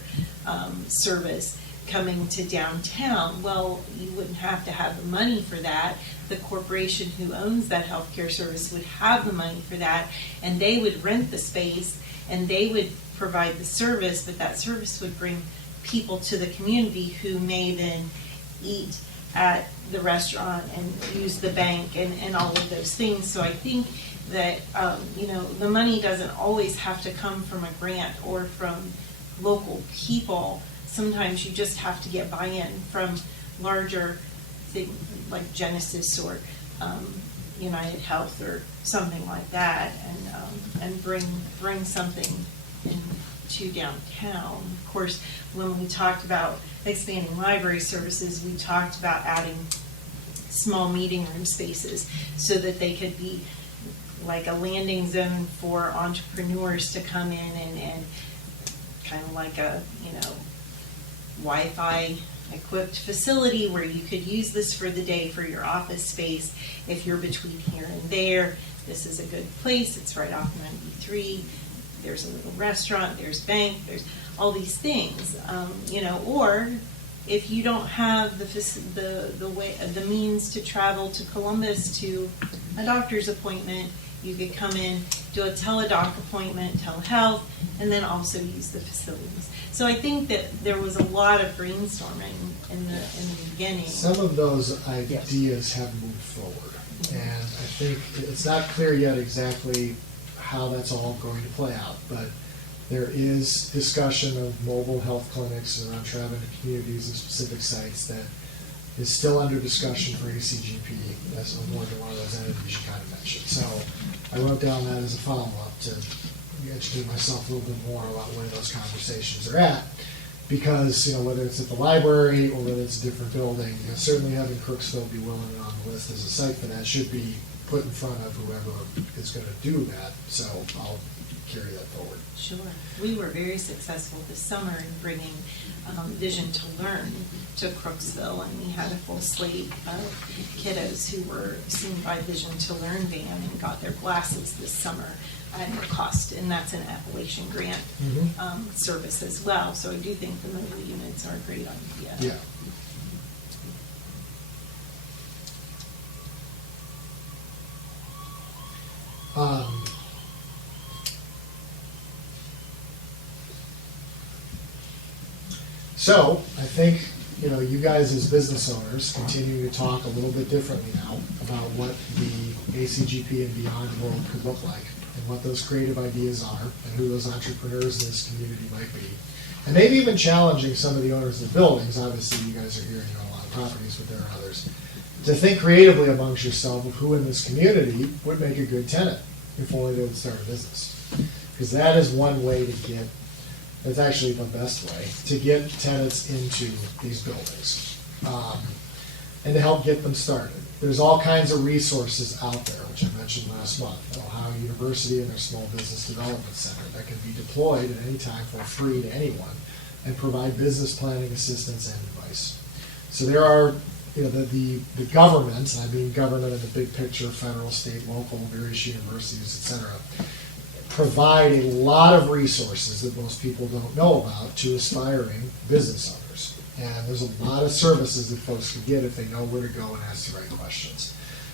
service coming to downtown. Well, you wouldn't have to have the money for that. The corporation who owns that healthcare service would have the money for that, and they would rent the space and they would provide the service, but that service would bring people to the community who may then eat at the restaurant and use the bank and all of those things. So I think that, the money doesn't always have to come from a grant or from local people. Sometimes you just have to get buy-in from larger things like Genesis or United Health or something like that, and bring something into downtown. Of course, when we talked about expanding library services, we talked about adding small meeting room spaces so that they could be like a landing zone for entrepreneurs to come in and kind of like a, Wi-Fi equipped facility where you could use this for the day for your office space. If you're between here and there, this is a good place. It's right off 93. There's a little restaurant, there's bank, there's all these things, or if you don't have the means to travel to Columbus to a doctor's appointment, you could come in, do a teledoc appointment, telehealth, and then also use the facilities. So I think that there was a lot of brainstorming in the beginning. Some of those ideas have moved forward, and I think it's not clear yet exactly how that's all going to play out, but there is discussion of mobile health clinics around traveling to communities and specific sites that is still under discussion for ACGP as more than one of those entities you kind of mentioned. So I wrote down that as a follow-up to educate myself a little bit more about where those conversations are at, because whether it's at the library or whether it's a different building, certainly having Crooksville be willing and on the list as a site for that should be put in front of whoever is gonna do that, so I'll carry that forward. Sure. We were very successful this summer in bringing Vision to Learn to Crooksville, and we had a full slate of kiddos who were seen by Vision to Learn van and got their glasses this summer at no cost, and that's an Appalachian grant service as well. So I do think the mobile units are a great idea. Yeah. So, I think, you guys as business owners continue to talk a little bit differently now about what the ACGP and beyond world could look like, and what those creative ideas are, and who those entrepreneurs in this community might be. And maybe even challenging some of the owners of the buildings. Obviously, you guys are here and you own a lot of properties, but there are others. To think creatively amongst yourself of who in this community would make a good tenant if only they would start a business. Because that is one way to get, that's actually the best way, to get tenants into these buildings. And to help get them started. There's all kinds of resources out there, which I mentioned last month. Ohio University and their Small Business Development Center that can be deployed at any time for free to anyone and provide business planning assistance and advice. So there are, the government, and I mean government in the big picture, federal, state, local, various universities, et cetera, provide a lot of resources that most people don't know about to aspiring business owners. And there's a lot of services that folks can get if they know where to go and ask the right questions.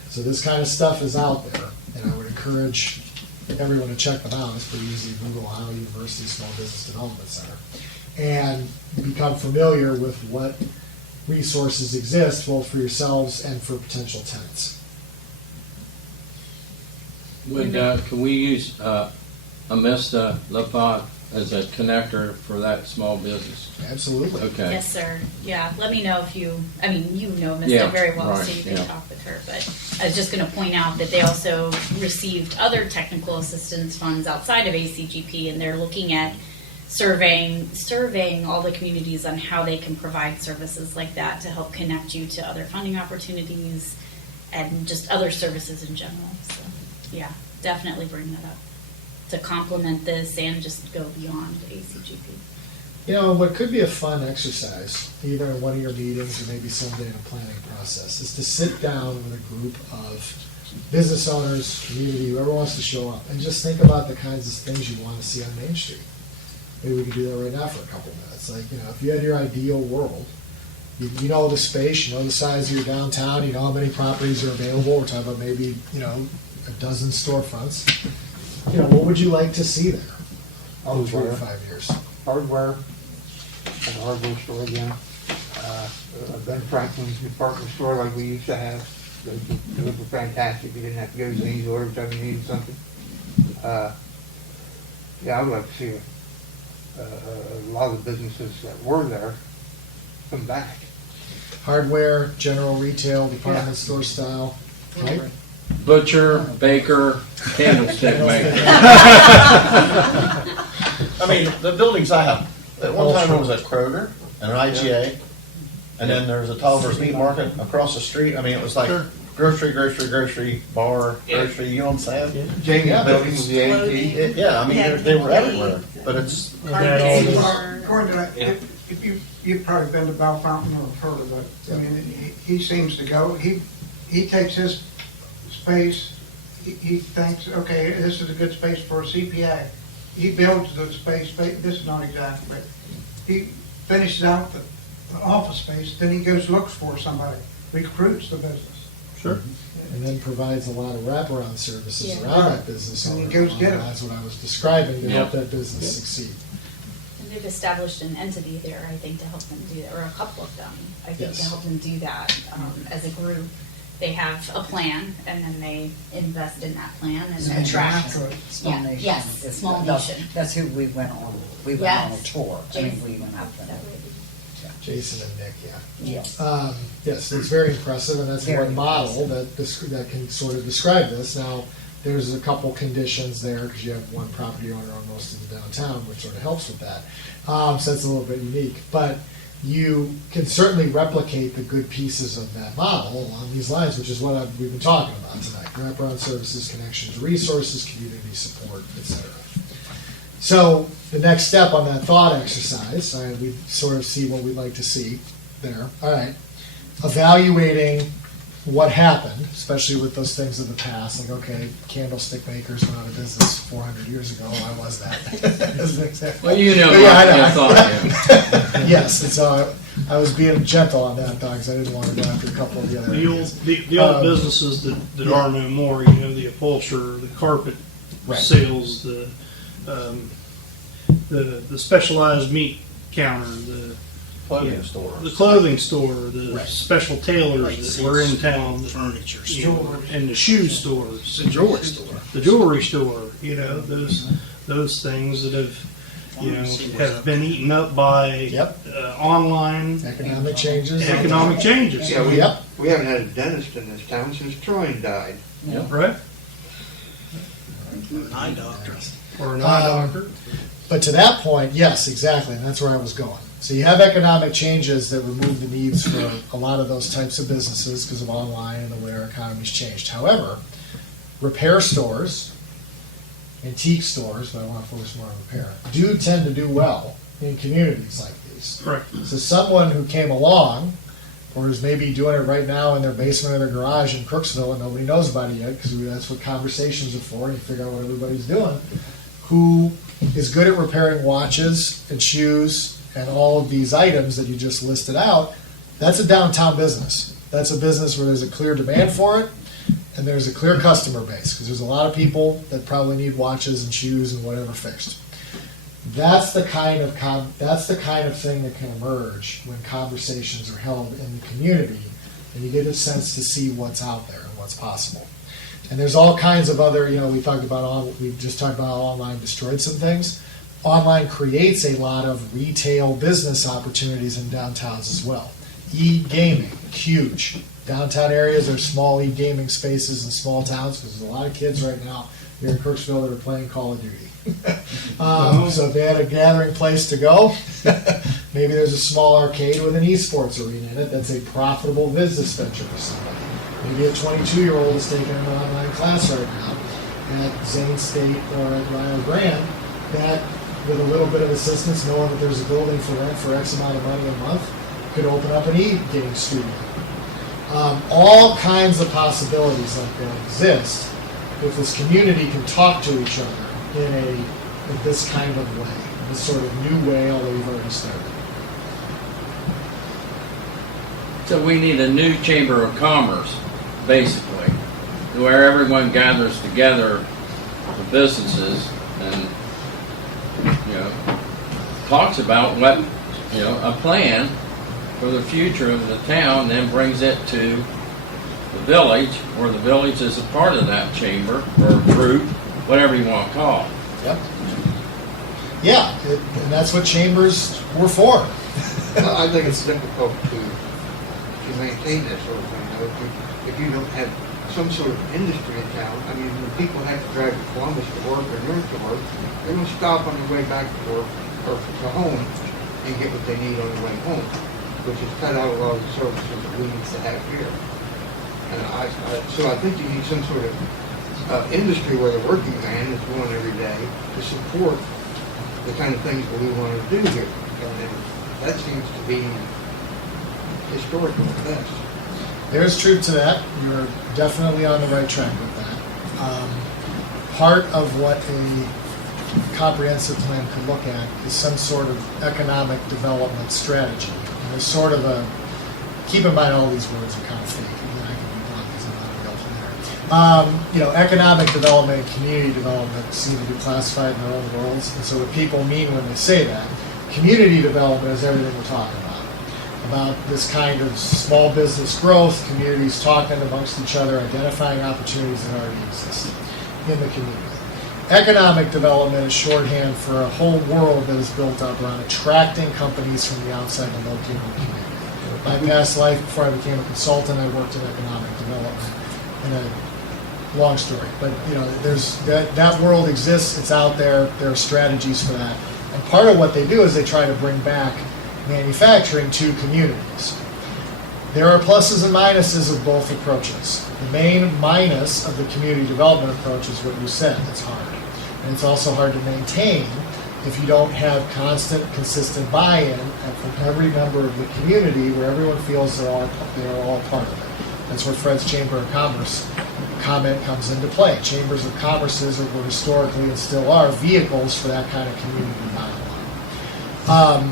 So this kind of stuff is out there, and I would encourage everyone to check them out. It's pretty easy to Google Ohio University Small Business Development Center and become familiar with what resources exist both for yourselves and for potential tenants. Can we use Amista LaFont as a connector for that small business? Absolutely. Okay. Yes, sir. Yeah, let me know if you know Mr. Yeah, very well, right, so you can yeah. talk with her. But I was just going to point out that they also received other technical assistance funds outside of ACGP, and they're looking at surveying all the communities on how they can provide services like that to help connect you to other funding opportunities and just other services in general. So, yeah, definitely bring that up to complement this and just go beyond ACGP. What could be a fun exercise, either in one of your meetings or maybe someday in a planning process, is to sit down with a group of business owners, community, whoever wants to show up, and just think about the kinds of things you want to see on Main Street. Maybe we could do that right now for a couple minutes. Like, if you had your ideal world, you know the space, you know the size of your downtown, you know how many properties are available. We're talking about maybe, a dozen storefronts. What would you like to see there in 3 to 5 years? Hardware, and a hardware store again. Ben Franklin's department store like we used to have. Those were fantastic. You didn't have to go to Zany's order every time you needed something. I would like to see a lot of the businesses that were there come back. Hardware, general retail, department store style, right? Butcher, baker, candlestick maker. I mean, the buildings I have, at one time there was a Kroger and an IGA, and then there was a Tolliver's Meat Market across the street. I mean, it was like grocery, bar, grocery, you know what I'm saying? Jamie's building was the AT. Yeah, I mean, they were everywhere, but it's... According to that, if you've probably been to Bell Fountain or heard of it, I mean, he seems to go, he takes his space, he thinks, okay, this is a good space for a CPA. He builds the space, this is not exact, but he finishes out the office space, then he goes looks for somebody, recruits the business. Sure. And then provides a lot of wraparound services Yeah. around that business And owner. he goes get it. That's what I was describing to help that business succeed. And they've established an entity there, I think, to help them do that, or a couple of them, I think, to Yes. help them do that as a group. They have a plan, and then they invest in that plan and attract. Small Yeah, Nation. yes, It's- Small that's- Nation. That's who we went on. We went on a Yes. tour. Jason. We went out there. Jason and Nick, yeah. Yeah. Yes, it's very impressive, and that's Very one model that can sort of describe this. Now, there's a couple conditions there, because you have one property owner on most of the downtown, which sort of helps with that. So that's a little bit unique. But you can certainly replicate the good pieces of that model along these lines, which is what we've been talking about tonight. Wraparound services, connection to resources, community support, etc. So the next step on that thought exercise, we sort of see what we'd like to see there. All right. Evaluating what happened, especially with those things of the past, like, okay, candlestick makers went out of business 400 years ago. I was that. As an example. Well, you know But what I I thought. Yeah. Yes, and so I was being gentle on that, because I didn't want to go after a couple of the other The old, ideas. the old businesses that yeah. are no more, you know, the upholsterer, the carpet Right. sales, the specialized meat counter, the Clothing store. the clothing store, the Right. special tailors that were in town, Furniture you know, and the shoe stores, The jewelry store. the jewelry store, you know, those things that have, you know, have been eaten up by Yep. online Economic changes. economic changes. Yeah, Yep. we haven't had a dentist in this town since Troy died. Right? An eye doctor. Or an eye doctor. But to that point, yes, exactly, and that's where I was going. So you have economic changes that remove the needs for a lot of those types of businesses because of online and the way our economy's changed. However, repair stores, antique stores, but I want to focus more on repair, do tend to do well in communities like these. Correct. So someone who came along, or is maybe doing it right now in their basement or their garage in Crooksville and nobody knows about it yet, because that's what conversations are for, and you figure out what everybody's doing, who is good at repairing watches and shoes and all of these items that you just listed out, that's a downtown business. That's a business where there's a clear demand for it, and there's a clear customer base, because there's a lot of people that probably need watches and shoes and whatever fixed. That's the kind of thing that can emerge when conversations are held in the community, and you get a sense to see what's out there and what's possible. And there's all kinds of other, you know, we just talked about how online destroyed some things. Online creates a lot of retail business opportunities in downtowns as well. E-gaming, huge. Downtown areas are small e-gaming spaces in small towns, because there's a lot of kids right now here in Crooksville that are playing Call of Duty. So if they had a gathering place to go, maybe there's a small arcade with an esports arena in it that's a profitable business venture for somebody. Maybe a 22-year-old is taking an online class right now at Zane State or at Rio Grande that, with a little bit of assistance, knowing that there's a building for rent for X amount of money a month, could open up an e-game studio. All kinds of possibilities like that exist if this community can talk to each other in this kind of way, this sort of new way, although we've already started. So we need a new chamber of commerce, basically, where everyone gathers together, the businesses, and, you know, talks about what, you know, a plan for the future of the town, then brings it to the village, or the village is a part of that chamber, or group, whatever you want to call it. Yep. Yeah, and that's what chambers were for. Well, I think it's difficult to maintain that sort of thing. You know, if you don't have some sort of industry in town, I mean, when people have to drive to Columbus to work or Newark to work, they're going to stop on their way back to work or to home and get what they need on their way home, which has cut out a lot of the services that we need to have here. And so I think you need some sort of industry where the working man is going every day to support the kind of things that we want to do here. And that seems to be historical at best. There's truth to that. You're definitely on the right track with that. Part of what a comprehensive plan could look at is some sort of economic development strategy. And there's sort of a, keep in mind all these words are kind of fake. And then I can be blunt because I'm not a real planner. You know, economic development and community development seem to be classified in their own worlds. And so what people mean when they say that, community development is everything we're talking about this kind of small business growth, communities talking amongst each other, identifying opportunities that already exist in the community. Economic development is shorthand for a whole world that is built up around attracting companies from the outside and locating in the community. My past life, before I became a consultant, I worked in economic development. In a long story, but you know, there's that world exists. It's out there. There are strategies for that, and part of what they do is they try to bring back manufacturing to communities. There are pluses and minuses of both approaches. The main minus of the community development approach is what you said, it's hard. And it's also hard to maintain if you don't have constant, consistent buy-in from every member of the community where everyone feels they are all part of it. That's where Fred's Chamber of Commerce comment comes into play. Chambers of Commerces were historically and still are vehicles for that kind of community dialogue.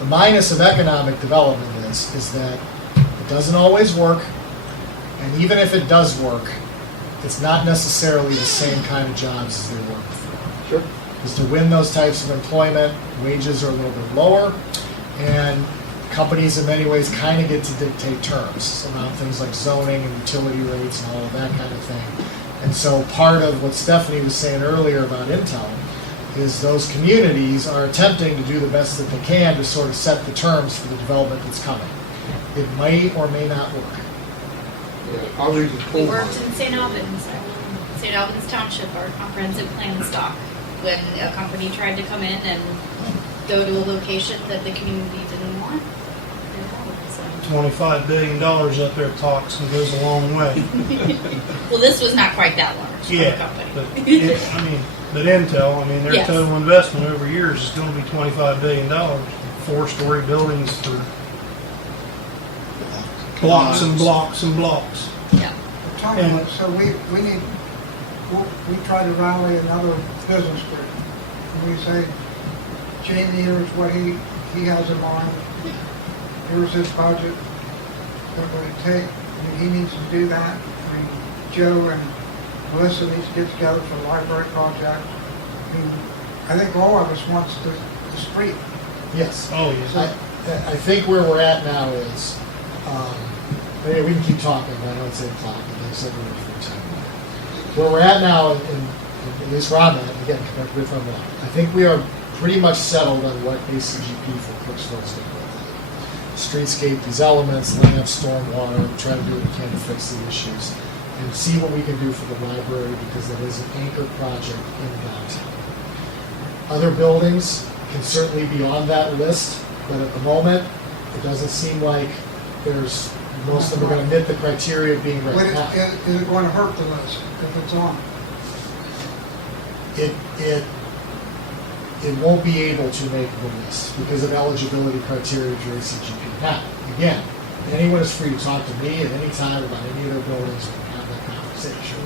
The minus of economic development is that it doesn't always work, and even if it does work, it's not necessarily the same kind of jobs as they were before. Sure. Because to win those types of employment, wages are a little bit lower, and companies in many ways kind of get to dictate terms around things like zoning and utility rates and all of that kind of thing. And so part of what Stephanie was saying earlier about Intel is those communities are attempting to do the best that they can to sort of set the terms for the development that's coming. It may or may not work. Yeah, I'll leave the We coal worked mine. in St. Albans, St. Albans Township, our comprehensive plan stock, when a company tried to come in and go to a location that the community didn't want. So. $25 billion up there talks and goes a long way. Well, this was not quite that large for a Yeah, company. but, yeah, but Intel, their Yes. total investment over years is going to be $25 billion. 4-story buildings for blocks and blocks and blocks. Yeah. Tell me what, so we try to rally another business group. And we say, Jamie, here's what he has in mind. Here's his budget. What would it take? He needs to do that. Joe and Melissa needs to get together for a library project. I think all of us wants the street. Yes. Oh, yes. I think where we're at now is, maybe we can keep talking, but I know it's 8 o'clock, and they said we were free time. Where we're at now, at least where I'm at, and again, correct me if I'm wrong, I think we are pretty much settled on what ACGP for Crooksville is going to look like. Streetscape, these elements, land, stormwater, try to do what we can to fix the issues, and see what we can do for the library, because it is an anchor project in downtown. Other buildings can certainly be on that list, but at the moment, it doesn't seem like most of them are going to meet the criteria of being right now. Is it going to hurt the list if it's on? It won't be able to make the list because of eligibility criteria for ACGP. Now, again, anyone is free to talk to me at any time about any of their buildings and have that conversation.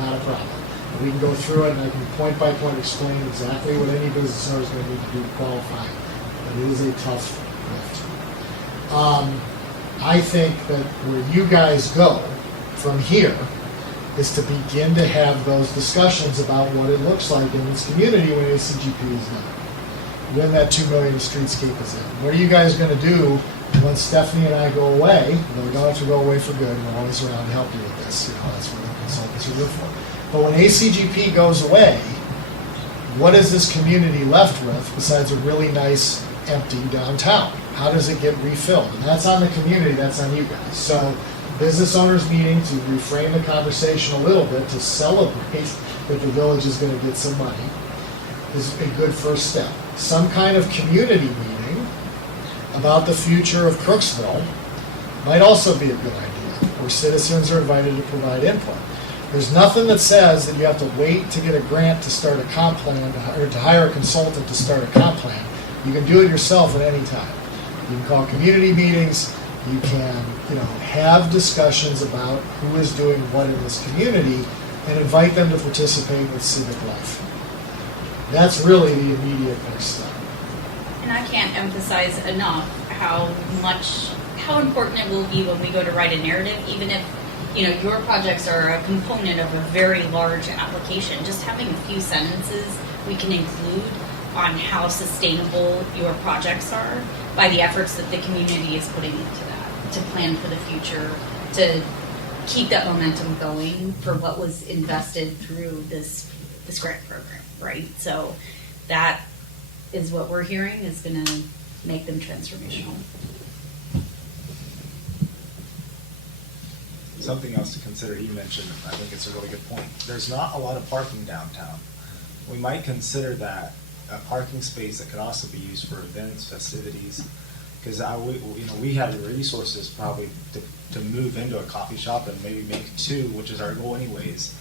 Not a problem. And we can go through it and I can point by point explain exactly what any business owner is going to need to do to qualify. But it is a tough lift. I think that where you guys go from here is to begin to have those discussions about what it looks like in this community when ACGP is done. When that $2 million of streetscape is in. What are you guys going to do when Stephanie and I go away? We don't have to go away for good. We're always around to help you with this. That's what the consultants are good for. But when ACGP goes away, what is this community left with besides a really nice empty downtown? How does it get refilled? And that's on the community, that's on you guys. So business owners needing to reframe the conversation a little bit to celebrate that the village is going to get some money is a good first step. Some kind of community meeting about the future of Crooksville might also be a good idea, where citizens are invited to provide input. There's nothing that says that you have to wait to get a grant to start a comp plan or to hire a consultant to start a comp plan. You can do it yourself at any time. You can call community meetings. You can, have discussions about who is doing what in this community and invite them to participate with civic life. That's really the immediate next step. And I can't emphasize enough how important it will be when we go to write a narrative, even if your projects are a component of a very large application. Just having a few sentences we can include on how sustainable your projects are by the efforts that the community is putting into that, to plan for the future, to keep that momentum going for what was invested through this grant program, right? So that is what we're hearing is going to make them transformational. Something else to consider, you mentioned, I think it's a really good point. There's not a lot of parking downtown. We might consider that a parking space that could also be used for events, festivities. Because we have the resources probably to move into a coffee shop and maybe make two, which is our goal anyways.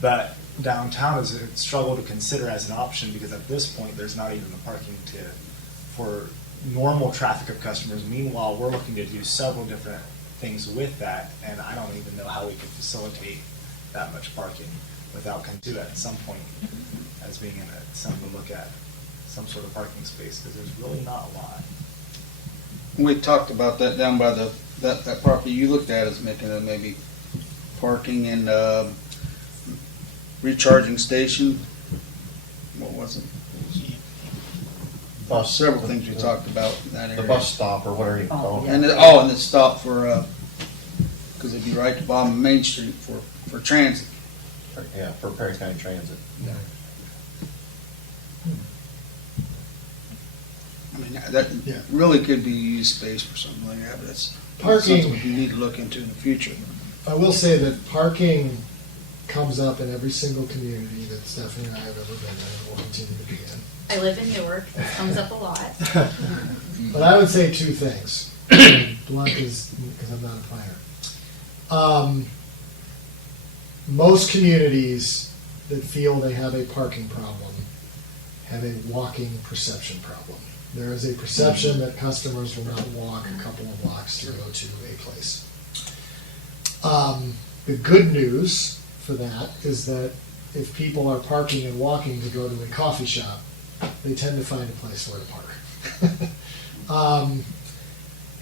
But downtown is a struggle to consider as an option because at this point there's not even the parking for normal traffic of customers. Meanwhile, we're looking to do several different things with that, and I don't even know how we could facilitate that much parking without coming to it at some point as being something to look at, some sort of parking space, because there's really not a lot. We talked about that down by that property you looked at as making a maybe parking and recharging station. What was it? Several things we talked about in that area. The bus stop or whatever you call it. And the stop for, because it'd be right at the bottom of Main Street for transit. Yeah, for Perry County Transit. Yeah. I mean, that really could be used space for something like that, but that's Parking- something we need to look into in the future. I will say that parking comes up in every single community that Stephanie and I have ever been in and will continue to be in. I live in Newark. This comes up a lot. But I would say two things. Blunt is, because I'm not a planner. Most communities that feel they have a parking problem have a walking perception problem. There is a perception that customers will not walk a couple of blocks to go to a place. The good news for that is that if people are parking and walking to go to a coffee shop, they tend to find a place where to park.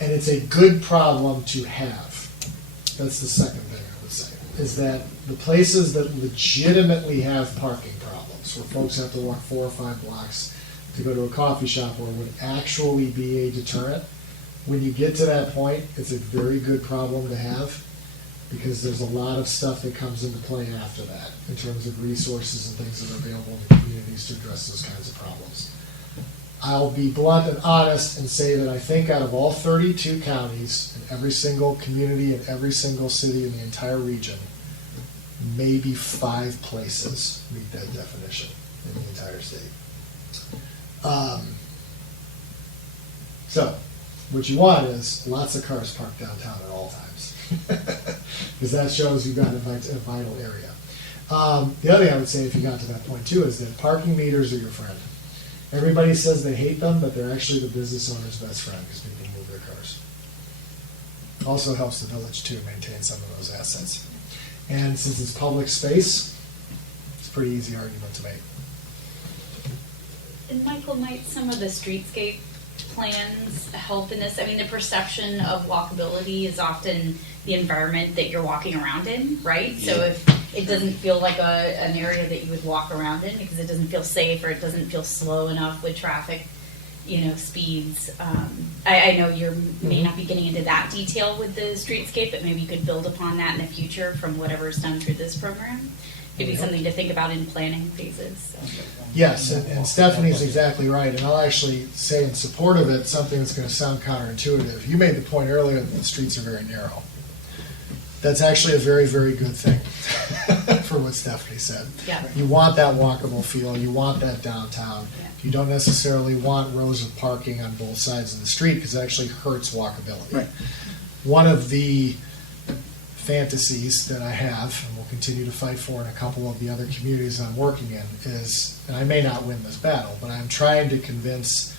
And it's a good problem to have. That's the second thing I would say, is that the places that legitimately have parking problems, where folks have to walk 4 or 5 blocks to go to a coffee shop or would actually be a deterrent, when you get to that point, it's a very good problem to have, because there's a lot of stuff that comes into play after that in terms of resources and things that are available in communities to address those kinds of problems. I'll be blunt and honest and say that I think out of all 32 counties, in every single community, in every single city in the entire region, maybe 5 places meet that definition in the entire state. So, what you want is lots of cars parked downtown at all times, because that shows you've got a vital area. The other thing I would say, if you got to that point too, is that parking meters are your friend. Everybody says they hate them, but they're actually the business owner's best friend because people move their cars. Also helps the village too maintain some of those assets. And since it's public space, it's a pretty easy argument to make. And Michael, might some of the streetscape plans help in this? I mean, the perception of walkability is often the environment that you're walking around in, right? So if it doesn't feel like an area that you would walk around in because it doesn't feel safe or it doesn't feel slow enough with traffic, speeds. I know you may not be getting into that detail with the streetscape, but maybe you could build upon that in the future from whatever's done through this program. Maybe something to think about in planning phases. So. Yes, and Stephanie's exactly right, and I'll actually say in support of it something that's going to sound counterintuitive. You made the point earlier that the streets are very narrow. That's actually a very, very good thing for what Stephanie said. Yeah. You want that walkable feel, you want that downtown. Yeah. You don't necessarily want rows of parking on both sides of the street because it actually hurts walkability. Right. One of the fantasies that I have, and will continue to fight for in a couple of the other communities I'm working in, is, and I may not win this battle, but I'm trying to convince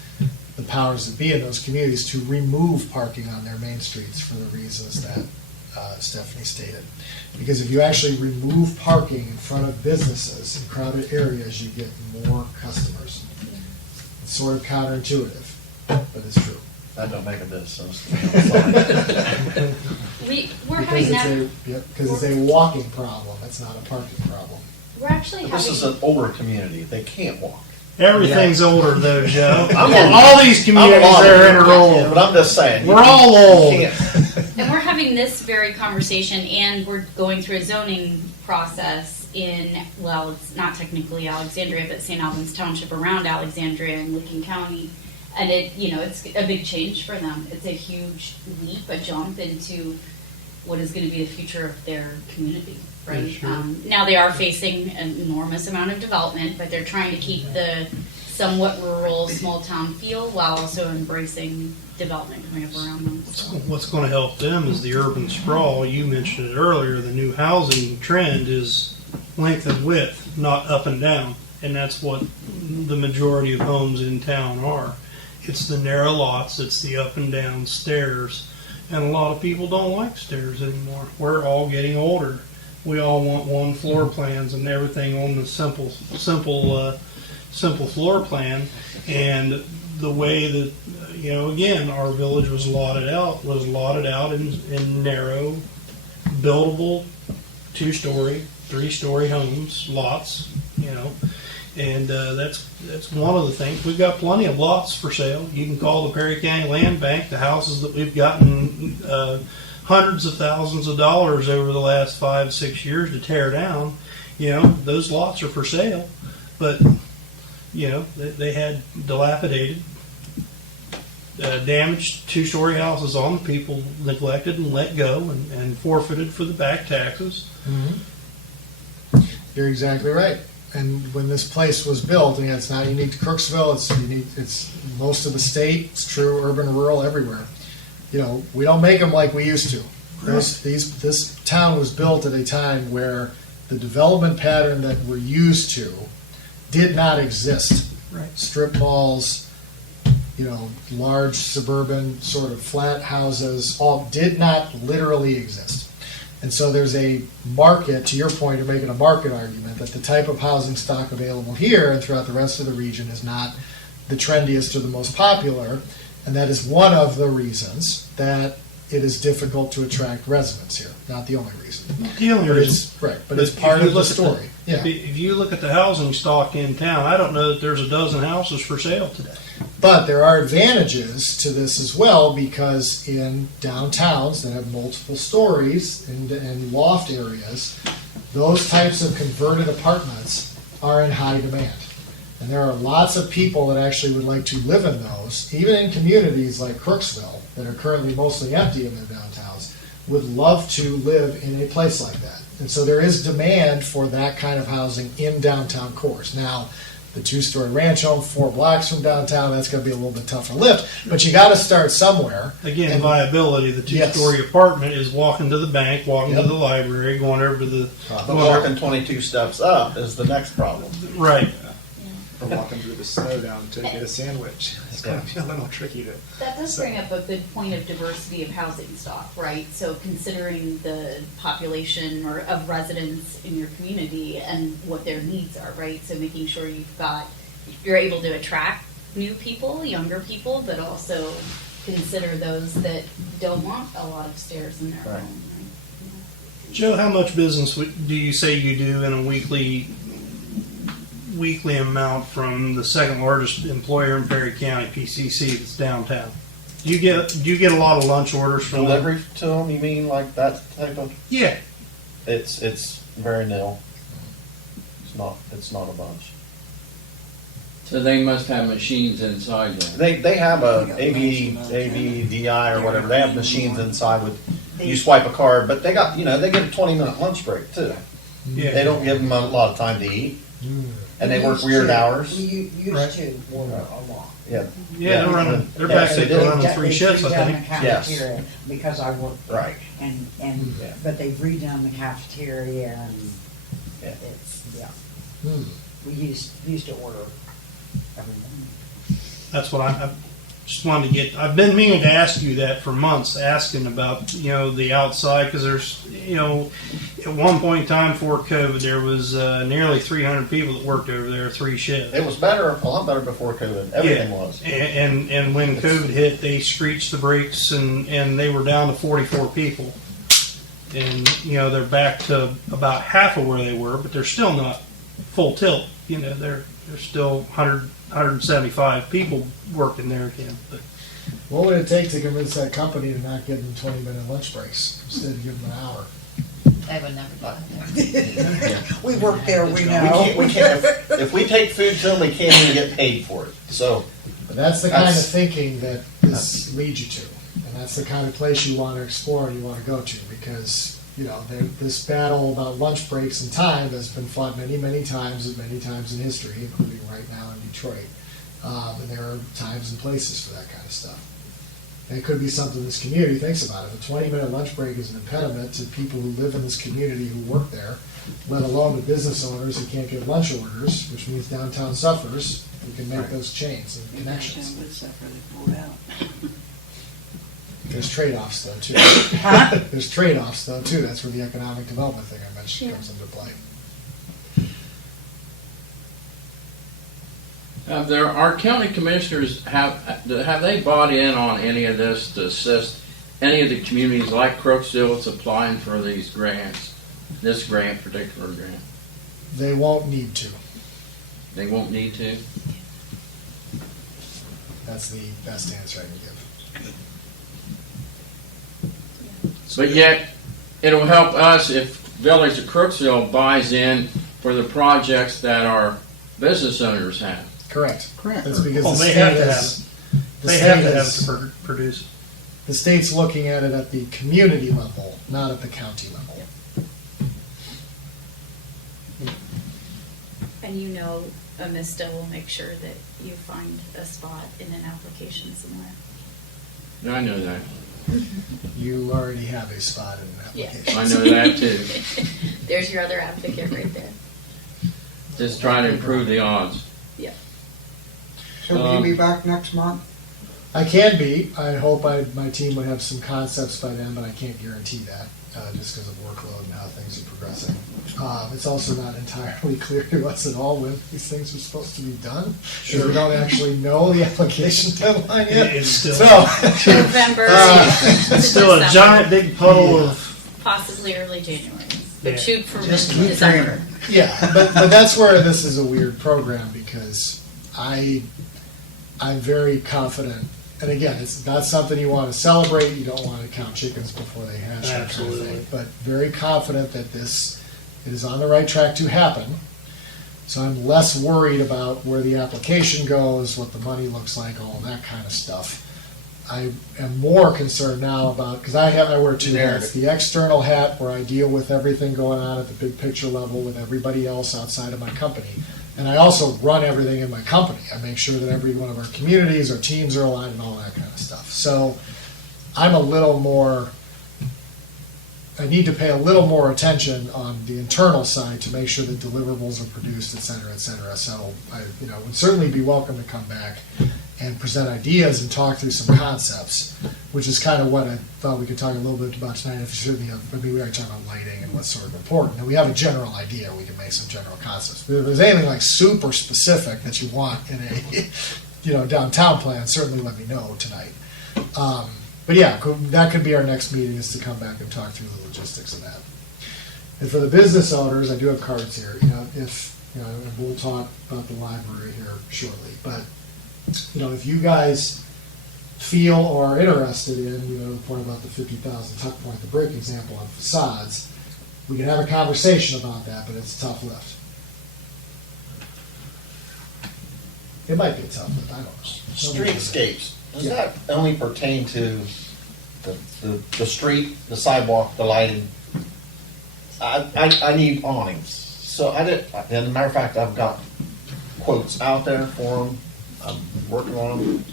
the powers that be in those communities to remove parking on their main streets for the reasons that Stephanie stated. Because if you actually remove parking in front of businesses in crowded areas, you get more customers. It's sort of counterintuitive, but it's true. That don't make a bit of sense. We're having that. Because it's a walking problem, it's not a parking problem. We're actually But having. this is an older community. They can't walk. Everything's older though, Joe. I'm on- All these communities are enrolled. But I'm just saying. We're all old. And we're having this very conversation, and we're going through a zoning process in, well, it's not technically Alexandria, but St. Albans Township around Alexandria and Licking County. And it's a big change for them. It's a huge leap, a jump into what is going to be the future of their community, right? Yeah, sure. Now they are facing an enormous amount of development, but they're trying to keep the somewhat rural, small town feel while also embracing development coming up around them. So. What's going to help them is the urban sprawl. You mentioned it earlier. The new housing trend is length and width, not up and down. And that's what the majority of homes in town are. It's the narrow lots, it's the up and down stairs. And a lot of people don't like stairs anymore. We're all getting older. We all want one floor plans and everything on the simple floor plan. And the way that, again, our village was lotted out in narrow, buildable, 2-story, 3-story homes, lots, and that's one of the things. We've got plenty of lots for sale. You can call the Perry County Land Bank. The houses that we've gotten hundreds of thousands of dollars over the last 5-6 years to tear down, those lots are for sale. But, they had dilapidated, damaged 2-story houses on them. People neglected and let go and forfeited for the back taxes. Mm-hmm. You're exactly right. And when this place was built, and it's not unique to Crooksville, it's unique, it's most of the state, it's true, urban, rural, everywhere. We don't make them like we used to. This town was built at a time where the development pattern that we're used to did not exist. Right. Strip malls, large suburban sort of flat houses, all did not literally exist. And so there's a market, to your point, you're making a market argument that the type of housing stock available here and throughout the rest of the region is not the trendiest or the most popular, and that is one of the reasons that it is difficult to attract residents here. Not the only reason. Not the only reason. Right, but it's part of the story. If you look at the housing stock in town, I don't know that there's a dozen houses for sale today. But there are advantages to this as well, because in downtowns that have multiple stories and loft areas, those types of converted apartments are in high demand. And there are lots of people that actually would like to live in those, even in communities like Crooksville, that are currently mostly empty in their downtowns, would love to live in a place like that. And so there is demand for that kind of housing in downtown cores. Now, the 2-story ranch home 4 blocks from downtown, that's going to be a little bit tougher lift, but you got to start somewhere. Again, viability. The 2-story apartment is walking to the bank, walking to the library, going over to the... But walking 22 steps up is the next problem. Right. Or walking through the snow down to get a sandwich. It's going to be a little tricky to... That does bring up a good point of diversity of housing stock, right? So considering the population or of residents in your community and what their needs are, right? So making sure you're able to attract new people, younger people, but also consider those that don't want a lot of stairs in their home, right? Joe, how much business do you say you do in a weekly amount from the second largest employer in Perry County, PCC, that's downtown? Do you get a lot of lunch orders from delivery to them? You mean like that type of? Yeah. It's very nil. It's not a bunch. So they must have machines inside there. They have a AVDI or whatever. They have machines inside with you swipe a card, but they got they get a 20-minute lunch break too. Yeah. They don't give them a lot of time to eat. And they work weird hours. We used to work a lot. Yeah. Yeah, they're back to running 3 shifts, I think. Cafeteria because I worked there. Right. But they've redone the cafeteria and we used to order every morning. That's what I just wanted to get. I've been meaning to ask you that for months, asking about the outside, because there's at one point in time before COVID there was nearly 300 people that worked over there 3 shifts. It was a lot better before COVID. Everything was. And when COVID hit, they screeched the brakes and they were down to 44 people. And they're back to about half of where they were, but they're still not full tilt. They're still 175 people working there again. But what would it take to convince that company to not give them 20-minute lunch breaks instead of give them an hour? They would never do it. We work there, we know. We can't, if we take food to them, we can't even get paid for it. So, but that's the kind of thinking that this leads you to, and that's the kind of place you want to explore and you want to go to, because this battle about lunch breaks and time has been fought many, many times in history, including right now in Detroit. And there are times and places for that kind of stuff. And it could be something this community thinks about. If a 20-minute lunch break is an impediment to people who live in this community who work there, let alone the business owners who can't get lunch orders, which means downtown suffers, we can make those chains and connections. Downtown would suffer, they pulled out. There's trade-offs though too. There's trade-offs though too. That's where the economic development thing I mentioned comes into play. Our county commissioners, have they bought in on any of this to assist any of the communities like Crooksville that's applying for these grants, this particular grant? They won't need to. They won't need to? That's the best answer I can give. But yet, it'll help us if Village of Crooksville buys in for the projects that our business owners have. Correct. Correct. That's because Well, the they state have to is, the They state have to have is- to produce it. the state's looking at it at the community level, not at the county level. And you know, Amista will make sure that you find a spot in an application somewhere. I know that. You already have a spot in an Yeah. application. I know that too. There's your other advocate right there. Just trying to improve the odds. Yeah. So will you be back next month? I can be. I hope my team would have some concepts by then, but I can't guarantee that, just because of workload and how things are progressing. It's also not entirely clear to us at all when these things are supposed to be done. Sure. We don't actually know the application deadline yet. It's still, November. it's still a giant big puddle of. Possibly early January. But Yeah. shoot for Just keep December. Yeah, but that's where this is a weird program because I'm very confident. And again, it's not something you want to celebrate. You don't want to count chickens before they hatch. that kind of Absolutely. thing. But very confident that it is on the right track to happen. So I'm less worried about where the application goes, what the money looks like, all that kind of stuff. I am more concerned now about, because I wear two hats. The external hat where I deal with everything going on at the big picture level with everybody else outside of my company. And I also run everything in my company. I make sure that every one of our communities, our teams are aligned and all that kind of stuff. So I'm a little more, I need to pay a little more attention on the internal side to make sure that deliverables are produced, et cetera, et cetera. So I would certainly be welcome to come back and present ideas and talk through some concepts, which is kind of what I thought we could talk a little bit about tonight. If certainly, we are talking about lighting and what's sort of important. And we have a general idea. We can make some general concepts. But if there's anything like super specific that you want in a downtown plan, certainly let me know tonight. But yeah, that could be our next meeting, is to come back and talk through the logistics of that. And for the business owners, I do have cards here. And we'll talk about the library here shortly. But if you guys feel or are interested in, the point about the 50,000 tuck point, the brick example on facades, we can have a conversation about that, but it's a tough lift. It might be a tough lift, I don't know. Streetscapes, does that only pertain to the street, the sidewalk, the lighting? I need awnings. So and as a matter of fact, I've got quotes out there for them. I'm working on them.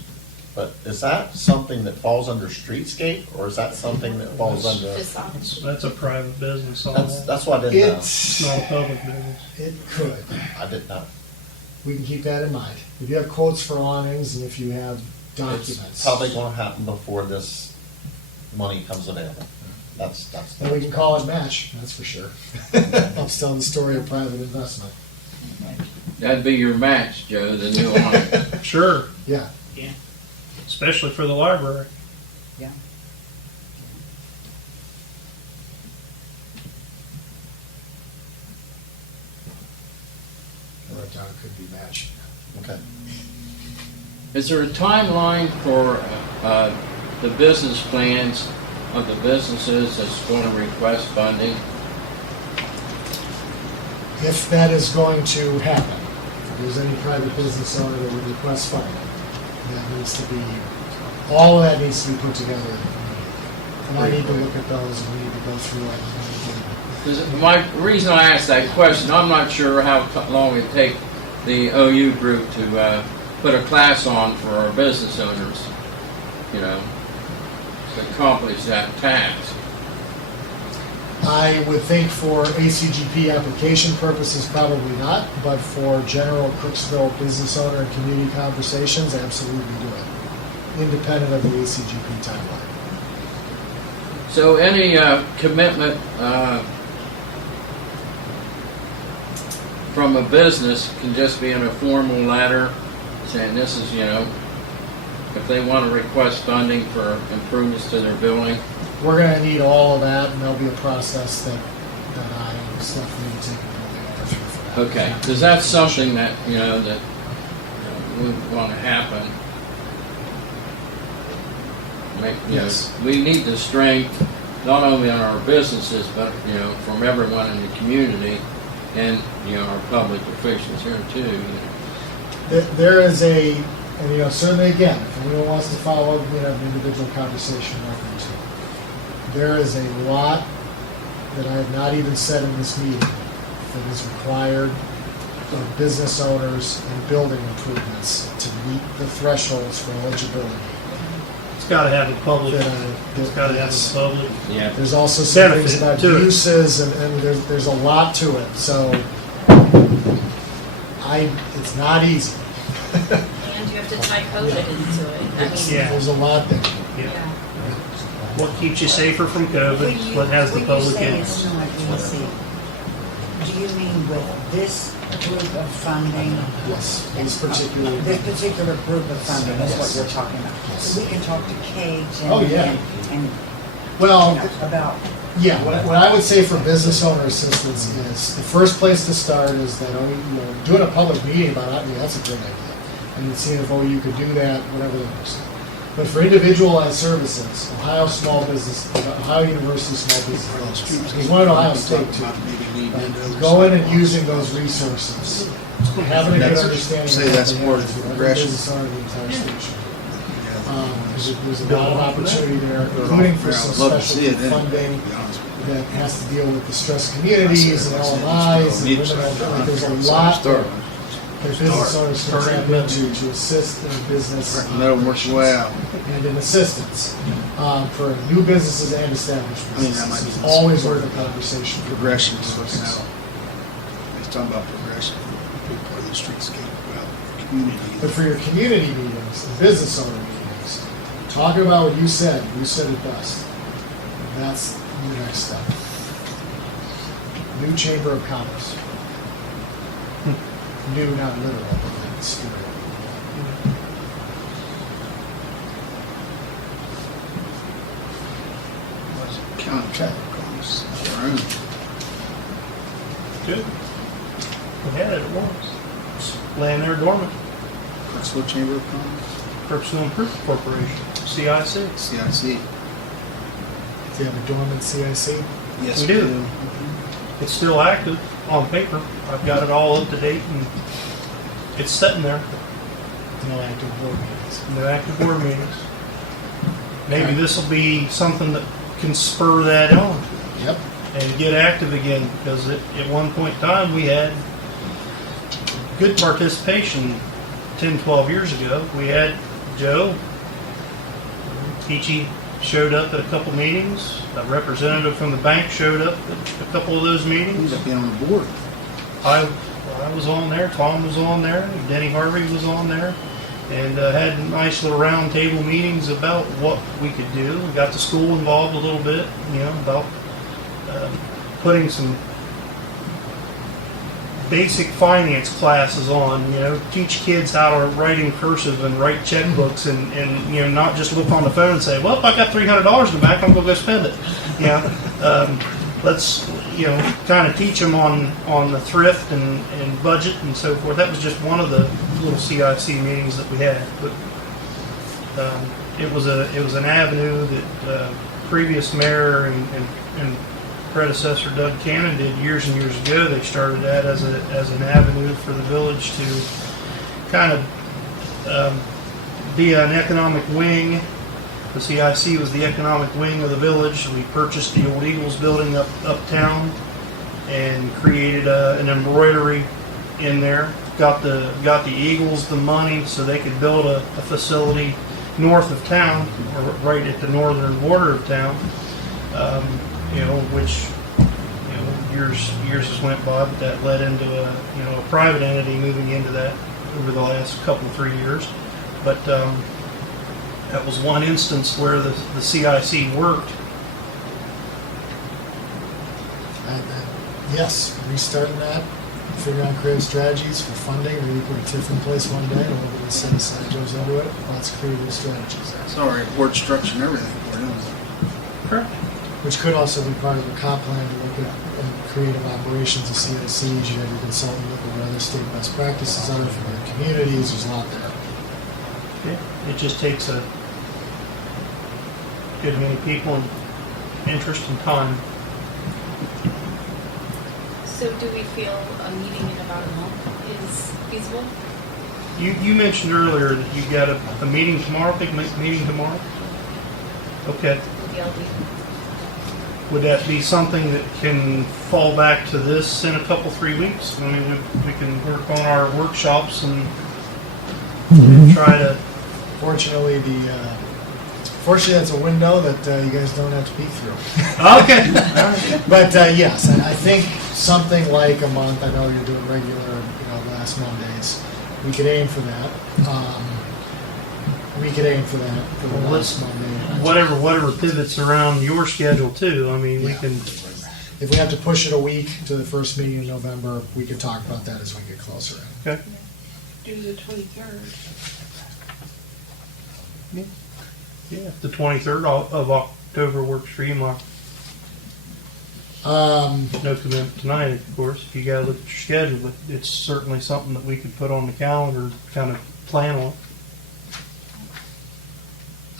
But is that something that falls under streetscape, or is that something that falls under? That's a private business. All That's what I didn't know. It's not a public business. It could. I didn't know. We can keep that in mind. If you have quotes for awnings and if you have documents. It's probably going to happen before this money comes available. Then we can call it match, that's for sure. I'm telling the story of private investment. That'd be your match, Joe, the new awning. Sure. Yeah. Yeah. Especially for the library. Yeah. I wrote down it could be matched. Okay. Is there a timeline for the business plans of the businesses that's going to request funding? If that is going to happen, if there's any private business owner that would request funding, all of that needs to be put together immediately. And I need to look at those and we need to go through it. Because my reason I asked that question, I'm not sure how long it take the OU group to put a class on for our business owners, you know, to accomplish that task. I would think for ACGP application purposes, probably not, but for general Crooksville business owner and community conversations, absolutely do it, independent of the ACGP timeline. So any commitment from a business can just be in a formal letter saying this is, you know, if they want to request funding for improvements to their building. We're going to need all of that, and there'll be a process that I am definitely taking building owner through for that. Okay, because that's something that, you know, that would want to happen. Yes. We need the strength, not only on our businesses, but, you know, from everyone in the community and, you know, our public officials here too. You know. There is and you know, certainly again, if anyone wants to follow, you know, an individual conversation, welcome to. There is a lot that I have not even said in this meeting that is required of business owners and building improvements to meet the thresholds for eligibility. It's got to have a public. It's got to have a public. Yeah. There's also some things Benefit about to it. uses, and there's a lot to it. So it's not easy. And you have to tie COVID into it. I mean, Yeah. There's a lot there. yeah. What keeps you safer from COVID? What has the public When in you say it's not easy, do you mean with this group of funding? Yes, this particular. This particular group of funding is what Yes. you're talking about. Yes. So we can talk to Kate and, Oh, yeah. and Well, about. yeah, what I would say for business owner assistance is the first place to start is that, doing a public meeting about it, that's a great idea. And seeing if, you could do that, whatever the person. But for individualized services, Ohio University Small Business Loans, there's one at Ohio State too. Going and using those resources, having a good understanding. Say that's of part of the every progression. business owner in the entire station. There's a lot of opportunity there, including for some I'd love to see specialty it funding to be honest with you. that has to deal with distressed communities and LMIs and women. There's a lot that business owners can tap into to assist in business. Let them work your way out. And in assistance for new businesses and established I mean, that might businesses. be It's always worth a conversation. Progression is working out. He's talking about progression, big part of the streetscape, well, community. But for your community meetings, and business owner meetings, talk about what you said. You said it best. And that's the next step. New Chamber of Commerce. New, not literal, but in spirit. County commerce, our own. Good. We had it at once. It's laying there dormant. Crooksville Chamber of Commerce, Crooksville Improvement Corporation, CIC. CIC. Do you have a dormant CIC? Yes, We do. It's still active on paper. I've got it all up to date and it's sitting there. No active board meetings. No active board meetings. Maybe this will be something that can spur that on Yep. and get active again, because at one point in time we had good participation 10, 12 years ago. We had Joe. Peachy showed up at a couple meetings. A representative from the bank showed up at a couple of those He meetings. ended up being on the board. I was on there, Tom was on there, Denny Harvey was on there, and had nice little round table meetings about what we could do. We got the school involved a little bit, about putting some basic finance classes on, teach kids how to write in cursive and write checkbooks and not just look on the phone and say, well, I got $300 in the bank, I'm going to go spend it. Let's, kind of teach them on the thrift and budget and so forth. That was just one of the little CIC meetings that we had. But it was an avenue that previous mayor and predecessor Doug Cannon did years and years ago. They started that as an avenue for the village to kind of be an economic wing. The CIC was the economic wing of the village. We purchased the old Eagles building uptown and created an embroidery in there. got the Eagles the money so they could build a facility north of town, or right at the northern border of town. Which years has went by, but that led into a private entity moving into that over the last couple 3 years. But that was one instance where the CIC worked. Yes, restarting that, figuring out creative strategies for funding, maybe put a TIF in place one day, and we'll set aside goes into it. Lots of creative strategies there. It's all right, board structure and everything. We're doing it. Correct. Which could also be part of a comp plan to look at creative operations of CICs. You have your consultant look at what other state best practices are from other communities. There's a lot there. Yeah, it just takes a good many people and interest and time. So do we feel a meeting in about a month is feasible? You mentioned earlier that you got a meeting tomorrow, big meeting tomorrow? Okay. With the LD? Would that be something that can fall back to this in a couple, 3 weeks? I mean, we can work on our workshops and try to... Fortunately, that's a window that you guys don't have to peek through. Okay. But yes, I think something like a month. I know you're doing regular, last Mondays. We could aim for that. For the last Monday. Whatever pivots around your schedule too. I mean, we can. If we have to push it a week to the first meeting in November, we could talk about that as we get closer in. Okay. Do the 23rd. Yeah, the 23rd of October works for you, Mark. No commitment tonight, of course. If you got to look at your schedule, but it's certainly something that we could put on the calendar, kind of plan on.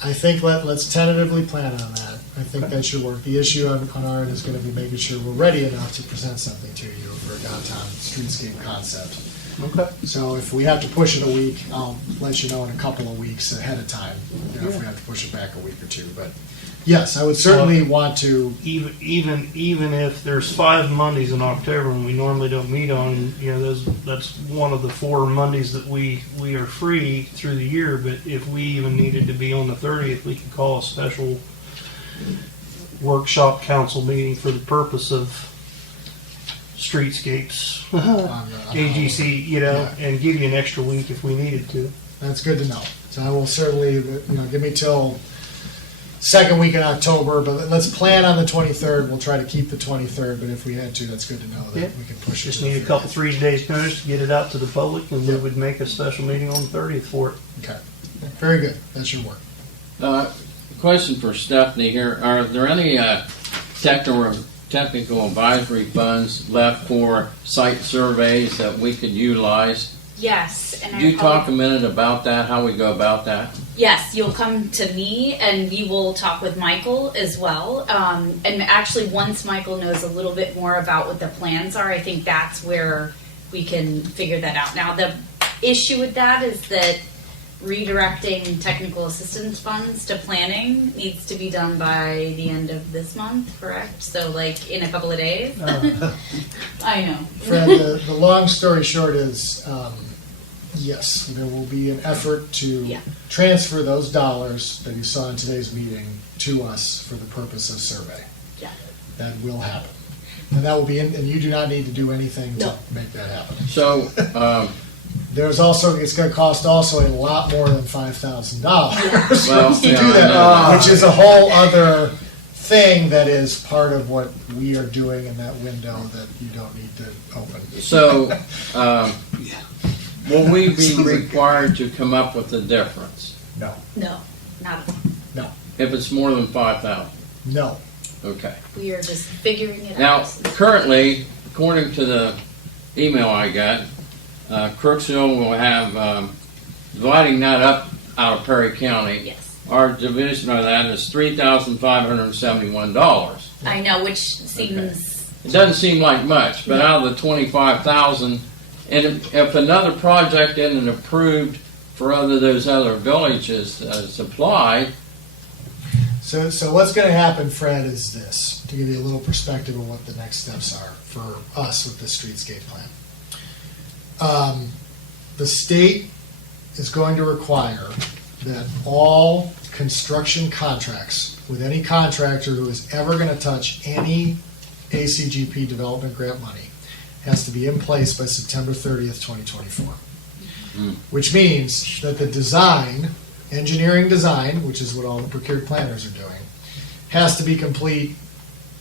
I think let's tentatively plan on that. I think that should work. The issue on our end is going to be making sure we're ready enough to present something to you for a downtown streetscape concept. Okay. So if we have to push it a week, I'll let you know in a couple of weeks ahead of time. If we have to push it back a week or two, but yes, I would certainly want to. Even if there's 5 Mondays in October and we normally don't meet on, that's one of the 4 Mondays that we are free through the year. But if we even needed to be on the 30th, we could call a special workshop council meeting for the purpose of streetscapes, AGC, and give you an extra week if we needed to. That's good to know. So I will certainly, give me till second week in October, but let's plan on the 23rd. We'll try to keep the 23rd, but if we had to, that's good to know that we can push it. Just need a couple, 3 days notice to get it out to the public, and we would make a special meeting on the 30th for it. Okay. Very good. That should work. Question for Stephanie here. Are there any technical advisory funds left for site surveys that we could utilize? Yes. And Could you talk a minute about that, how we go about that? Yes, you'll come to me and we will talk with Michael as well. And actually, once Michael knows a little bit more about what the plans are, I think that's where we can figure that out. Now, the issue with that is that redirecting technical assistance funds to planning needs to be done by the end of this month, correct? So, like, in a couple of days? I know. Fred, the long story short is, yes, there will be an effort to transfer those dollars that you saw in today's meeting to us for the purpose of survey. Yeah. That will happen. And that will be and you do not need to do anything to make that happen. So, there's also, it's going to cost also a lot more than $5,000 Well, to do that, which is a whole other thing that is part of what we are doing in that window that you don't need to open. So, will we be required to come up with the difference? No. No, not at all. No. If it's more than 5,000? No. Okay. We are just figuring it Now, out. currently, according to the email I got, Crooksville will have, dividing that up out of Perry County. Yes. Our division of that is $3,571. I know, which seems... It doesn't seem like much, but out of the 25,000, and if another project isn't approved for those other villages applied. So what's going to happen, Fred, is this, to give you a little perspective of what the next steps are for us with the streetscape plan. the state is going to require that all construction contracts with any contractor who is ever going to touch any ACGP development grant money has to be in place by September 30th, 2024. Which means that the design, engineering design, which is what all the procured planners are doing, has to be complete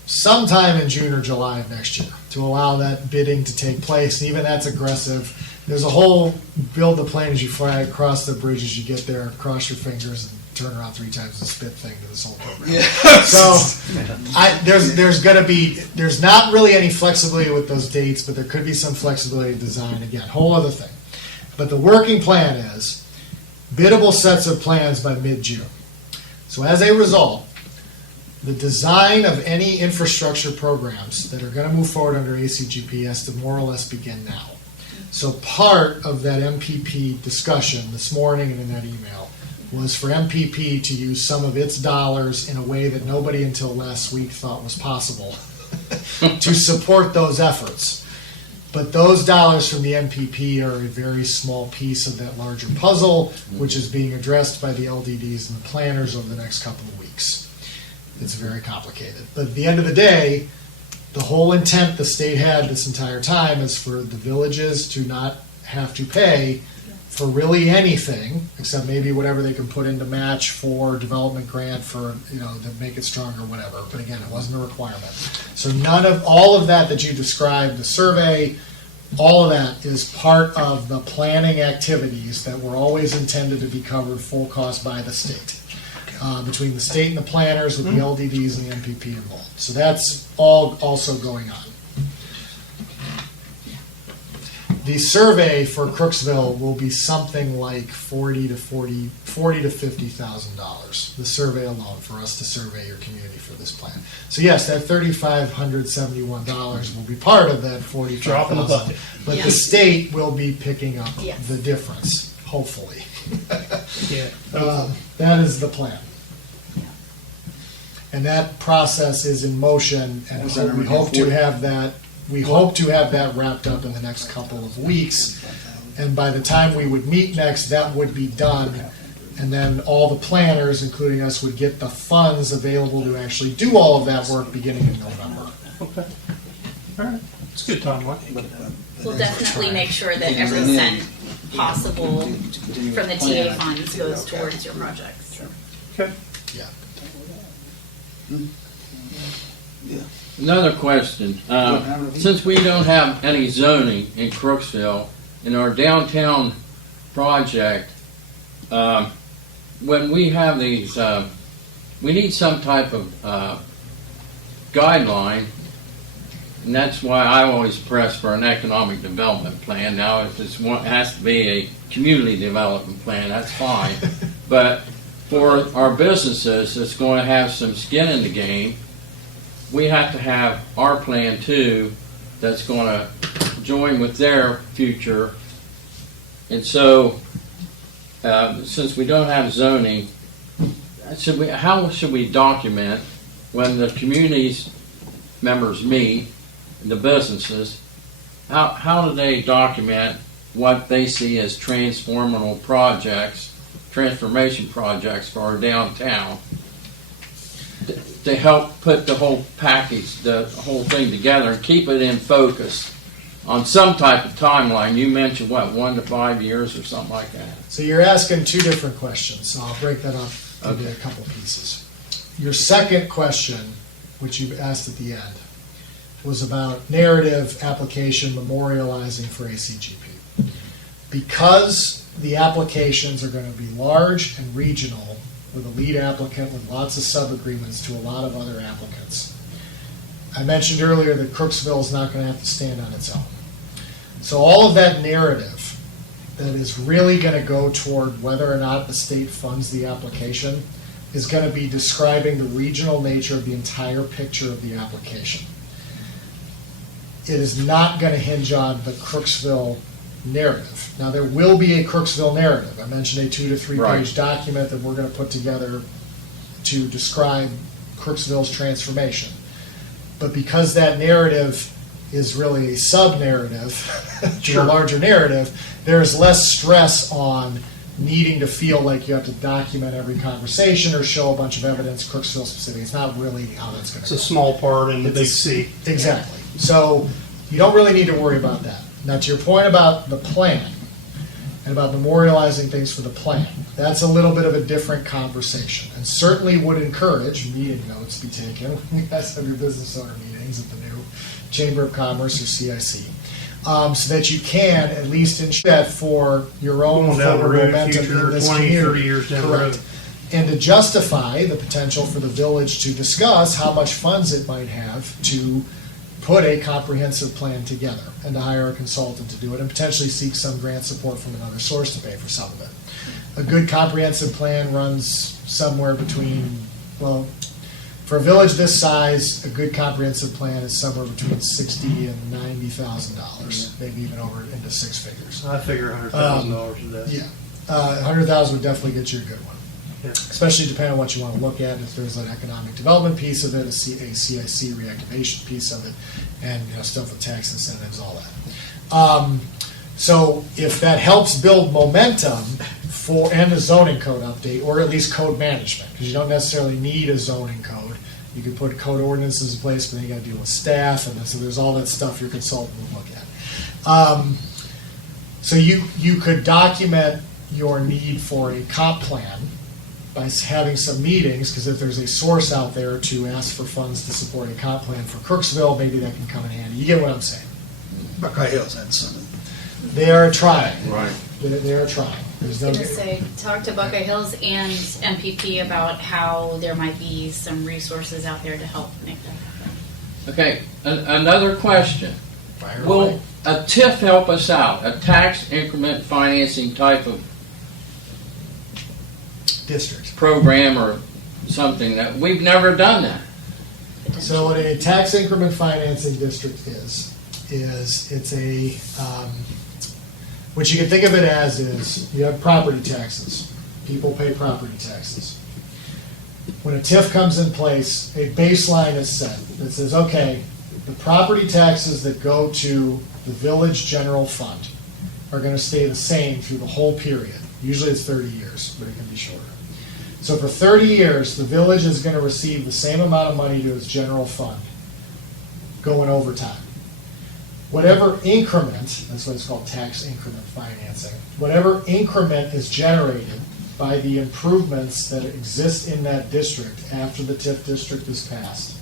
sometime in June or July of next year to allow that bidding to take place. And even that's aggressive. There's a whole build the plane as you fly across the bridge as you get there, cross your fingers and turn around 3 times and spit thing to this whole program. Yeah. So there's not really any flexibility with those dates, but there could be some flexibility in design. Again, whole other thing. But the working plan is biddable sets of plans by mid-June. So as a result, the design of any infrastructure programs that are going to move forward under ACGP has to more or less begin now. So part of that MPP discussion this morning and in that email was for MPP to use some of its dollars in a way that nobody until last week thought was possible to support those efforts. But those dollars from the MPP are a very small piece of that larger puzzle, which is being addressed by the LDDs and the planners over the next couple of weeks. It's very complicated. But at the end of the day, the whole intent the state had this entire time is for the villages to not have to pay for really anything, except maybe whatever they can put into match for development grant for, to make it stronger, whatever. But again, it wasn't a requirement. So none of, all of that you described, the survey, all of that is part of the planning activities that were always intended to be covered full cost by the state. Between the state and the planners with the LDDs and the MPP involved. So that's all also going on. The survey for Crooksville will be something like $40,000 to $50,000. The survey alone for us to survey your community for this plan. So yes, that $3,571 will be part of that Drop in the $45,000. bucket. But Yeah. the state will be picking up Yes. the difference, hopefully. Yeah. That is the plan. And that process is in motion, and Was so that we number hope to 40? have that. We hope to have that wrapped up in the next couple of weeks. And by the time we would meet next, that would be done. And then all the planners, including us, would get the funds available to actually do all of that work beginning in November. Okay. All right. It's a good timeline. We'll definitely make sure that every cent possible from the TA funds goes towards your projects. Okay. Yeah. Another question. Since we don't have any zoning in Crooksville, in our downtown project, when we have these, we need some type of guideline, and that's why I always press for an economic development plan. Now, if it has to be a community development plan, that's fine. But for our businesses that's going to have some skin in the game, we have to have our plan too that's going to join with their future. And so, since we don't have zoning, how should we document when the community's members meet, the businesses, how do they document what they see as transformation projects for our downtown to help put the whole package, the whole thing together and keep it in focus on some type of timeline? You mentioned, 1 to 5 years or something like that? So you're asking two different questions, so I'll break that up into a couple pieces. Your second question, which you asked at the end, was about narrative application memorializing for ACGP. Because the applications are going to be large and regional, with a lead applicant with lots of sub-agreements to a lot of other applicants. I mentioned earlier that Crooksville is not going to have to stand on its own. So all of that narrative that is really going to go toward whether or not the state funds the application is going to be describing the regional nature of the entire picture of the application. It is not going to hinge on the Crooksville narrative. Now, there will be a Crooksville narrative. I mentioned a 2 to 3 page document that we're going to put together to describe Crooksville's transformation. But because that narrative is really a sub-narrative to a larger narrative, there's less stress on needing to feel like you have to document every conversation or show a bunch of evidence Crooksville specific. It's not really how that's going to It's a small part in the big It's- C. Exactly. So you don't really need to worry about that. Now, to your point about the plan and about memorializing things for the plan, that's a little bit of a different conversation, and certainly would encourage meeting notes be taken when you guys have your business owner meetings at the new Chamber of Commerce or CIC, so that you can at least ensure that for your own Going down the forward road, momentum future, in this 20, community. 30 years down the Correct. road. And to justify the potential for the village to discuss how much funds it might have to put a comprehensive plan together and to hire a consultant to do it and potentially seek some grant support from another source to pay for some of it. A good comprehensive plan runs somewhere between, well, for a village this size, a good comprehensive plan is somewhere between $60,000 and $90,000, maybe even over into six figures. I figure $100,000 a day. Yeah, 100,000 would definitely get you a good one. Yeah. Especially depending on what you want to look at, if there's an economic development piece of it, a CIC reactivation piece of it, and stuff with tax incentives, all that. So if that helps build momentum and a zoning code update, or at least code management, because you don't necessarily need a zoning code. You can put code ordinances in place, but then you got to deal with staff, and so there's all that stuff your consultant would look at. So you could document your need for a comp plan by having some meetings, because if there's a source out there to ask for funds to support a comp plan for Crooksville, maybe that can come in handy. You get what I'm saying? Buckeye Hills had something. They are trying. Right. They are trying. There's I no. was gonna say, talk to Buckeye Hills and MPP about how there might be some resources out there to help make that happen. Okay, another question. Fire Will away. a TIF help us out? A tax increment financing type of District. program or something that we've never done that? So what a tax increment financing district is it's a, what you can think of it as is, you have property taxes. People pay property taxes. When a TIF comes in place, a baseline is set that says, okay, the property taxes that go to the village general fund are going to stay the same through the whole period. Usually it's 30 years, but it can be shorter. So for 30 years, the village is going to receive the same amount of money to its general fund going over time. Whatever increment, that's what it's called, tax increment financing, whatever increment is generated by the improvements that exist in that district after the TIF district is passed,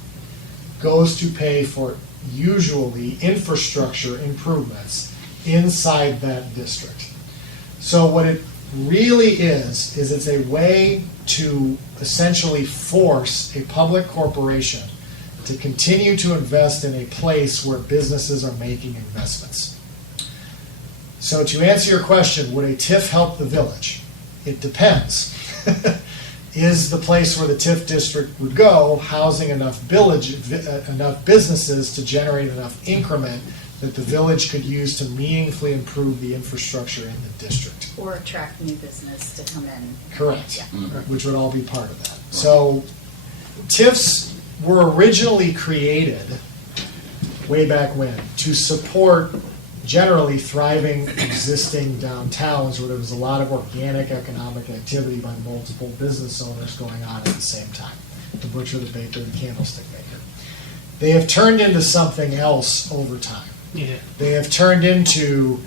goes to pay for usually infrastructure improvements inside that district. So what it really is it's a way to essentially force a public corporation to continue to invest in a place where businesses are making investments. So to answer your question, would a TIF help the village? It depends. Is the place where the TIF district would go housing enough businesses to generate enough increment that the village could use to meaningfully improve the infrastructure in the district? Or attract new business to come in. Correct. Yeah. Which would all be part of that. So TIFs were originally created way back when to support generally thriving existing downtowns where there was a lot of organic economic activity by multiple business owners going on at the same time. The butcher, the baker, the candlestick maker. They have turned into something else over time. Yeah. They have turned into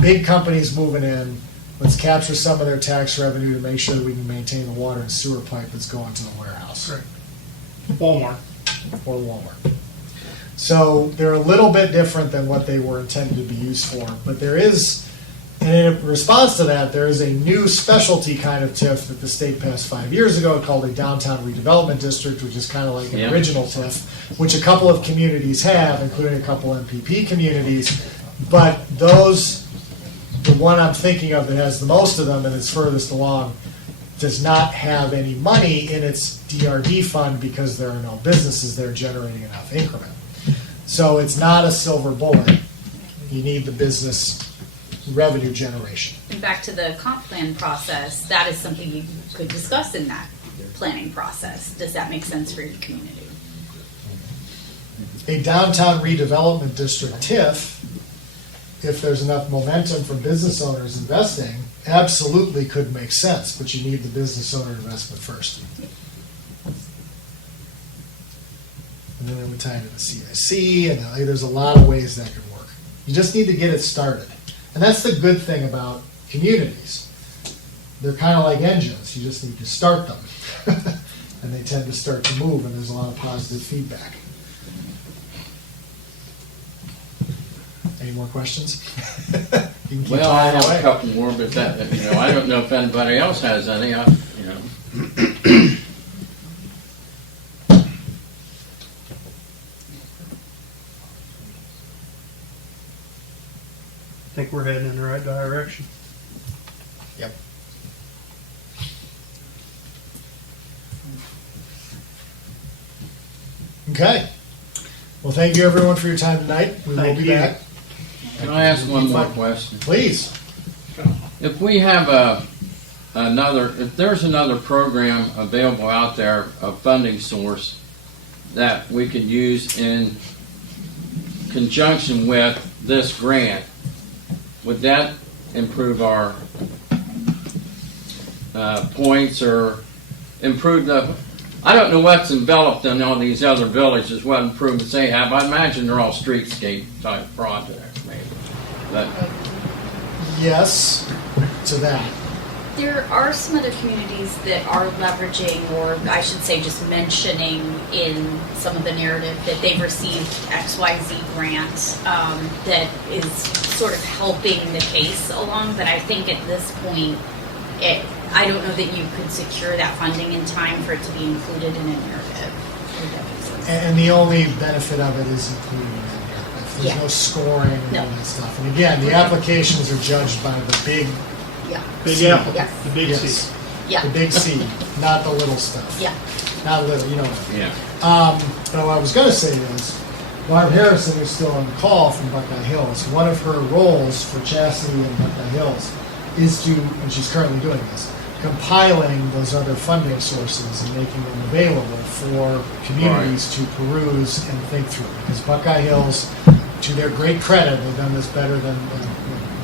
big companies moving in. Let's capture some of their tax revenue to make sure that we can maintain the water and sewer pipe that's going to the warehouse. Right. Walmart. Or Walmart. So they're a little bit different than what they were intended to be used for. But there is, and in response to that, there is a new specialty kind of TIF that the state passed 5 years ago called a downtown redevelopment district, which is kind of like an original TIF, which a couple of communities have, including a couple MPP communities. But those, the one I'm thinking of that has the most of them and is furthest along, does not have any money in its DRD fund because there are no businesses there generating enough increment. So it's not a silver bullet. You need the business revenue generation. And back to the comp plan process, that is something you could discuss in that planning process. Does that make sense for your community? A downtown redevelopment district, TIF, if there's enough momentum from business owners investing, absolutely could make sense, but you need the business owner investment first. And then it would tie into the CIC, and there's a lot of ways that could work. You just need to get it started. And that's the good thing about communities. They're kind of like engines. You just need to start them. And they tend to start to move, and there's a lot of positive feedback. Any more questions? You can keep Well, I talking have away. a couple more, but that, I don't know if anybody else has any, I think we're heading in the right direction. Yep. Okay. Well, thank you everyone for your time tonight. We will Thank be you. back. Can I ask one more question? Please. If we have if there's another program available out there, a funding source that we could use in conjunction with this grant, would that improve our points or improve the, I don't know what's enveloped in all these other villages, what improvements they have. I imagine they're all streetscape type projects maybe. But Yes to that. There are some other communities that are leveraging, or I should say just mentioning in some of the narrative that they've received XYZ grant that is sort of helping the case along, but I think at this point, I don't know that you could secure that funding in time for it to be included in a narrative. If that makes sense. And the only benefit of it is including in there. If there's Yeah. no scoring and No. all that stuff. And again, the applications are judged by the big, Yeah. Big apple, Yes. the big yes, C. Yeah. the big C, not the little stuff. Yeah. Not little, you know what I mean. yeah. But what I was going to say is, Barb Harrison, who's still on the call from Buckeye Hills, one of her roles for Chastity and Buckeye Hills is to, and she's currently doing this, compiling those other funding sources and making them available for communities to peruse and think through. Because Buckeye Hills, to their great credit, they've done this better than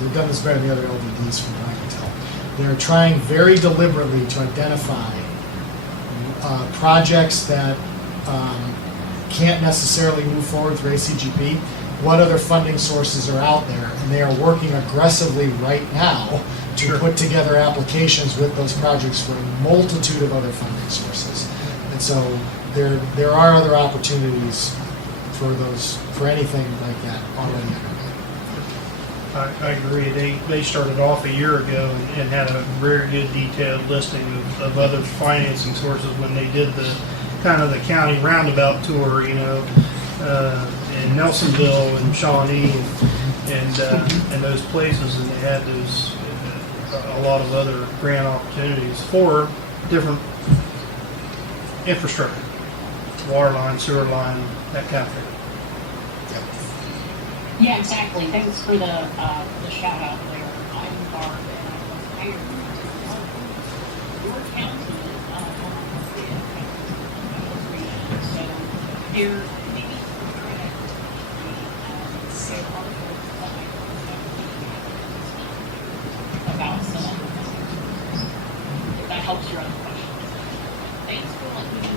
the other LDDs from what I can tell. They're trying very deliberately to identify projects that can't necessarily move forward through ACGP, what other funding sources are out there, and they are working aggressively right now to put together applications with those projects for a multitude of other funding sources. And so there are other opportunities for anything like that already underway. I agree. They started off a year ago and had a very good detailed listing of other financing sources when they did the kind of the county roundabout tour, in Nelsonville and Shawnee and those places, and they had those a lot of other grant opportunities for different infrastructure, water line, sewer line, that kind of thing. Yeah, exactly. Thanks for the shout out there. I'm Barb, and I was hired to your county, so there maybe correct said article about some other things. If that helps your other question. Thanks for letting me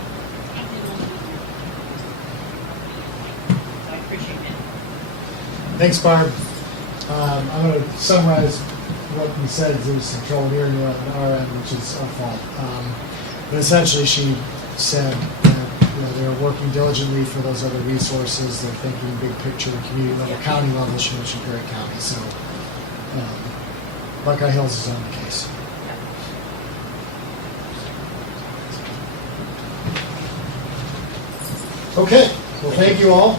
tap in on it. I appreciate it. Thanks, Barb. I'm going to summarize what you said. There was some trouble hearing you on our end, which is our fault. But essentially, she said that they're working diligently for those other resources. They're thinking big picture, community level, county level. She mentioned Perry County. So Buckeye Hills is on the case. Okay. Well, thank you all.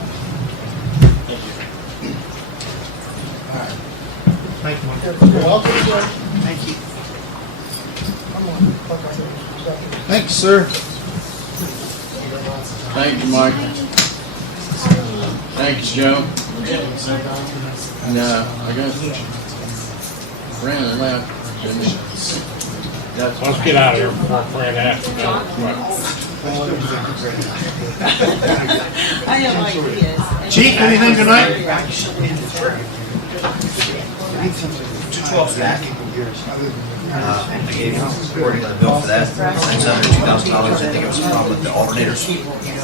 Thank you, Mike. You're welcome. Thank you. Thanks, sir. Thank you, Mike. Thank you, Joe. No, I guess Brandon left, didn't he? Let's get out of here before Fran asks. I have ideas. Chief, anything tonight? I gave wording on the bill for that. It's under $2,000. I think it was a problem with the alternators.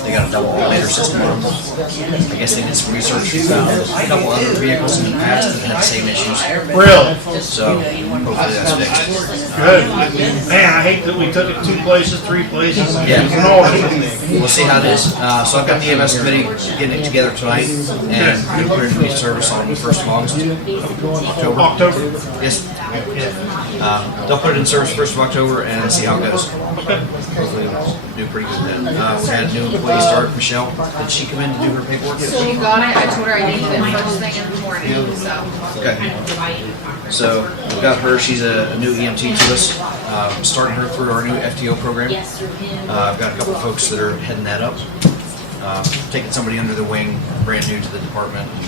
They got a double alternator system on them. I guess they did some research and found a couple other vehicles in the past that had the same issues. Really? So hopefully that's fixed. Good. Man, I hate that we took it 2 places, 3 places. Yeah. No. We'll see how it is. So I've got the EMS committee getting it together tonight, and we'll put it into service on the 1st of August. October. Yes. They'll put it in service 1st of October and see how it goes. Hopefully we'll do pretty good then. We had a new employee start, Michelle. Did she come in to do her paperwork? She got it, I told her I needed it first thing in the morning, so. Okay. So we've got her, she's a new EMT to us. Starting her through our new FTO program. I've got a couple of folks that are heading that up. Taking somebody under the wing, brand new to the department, and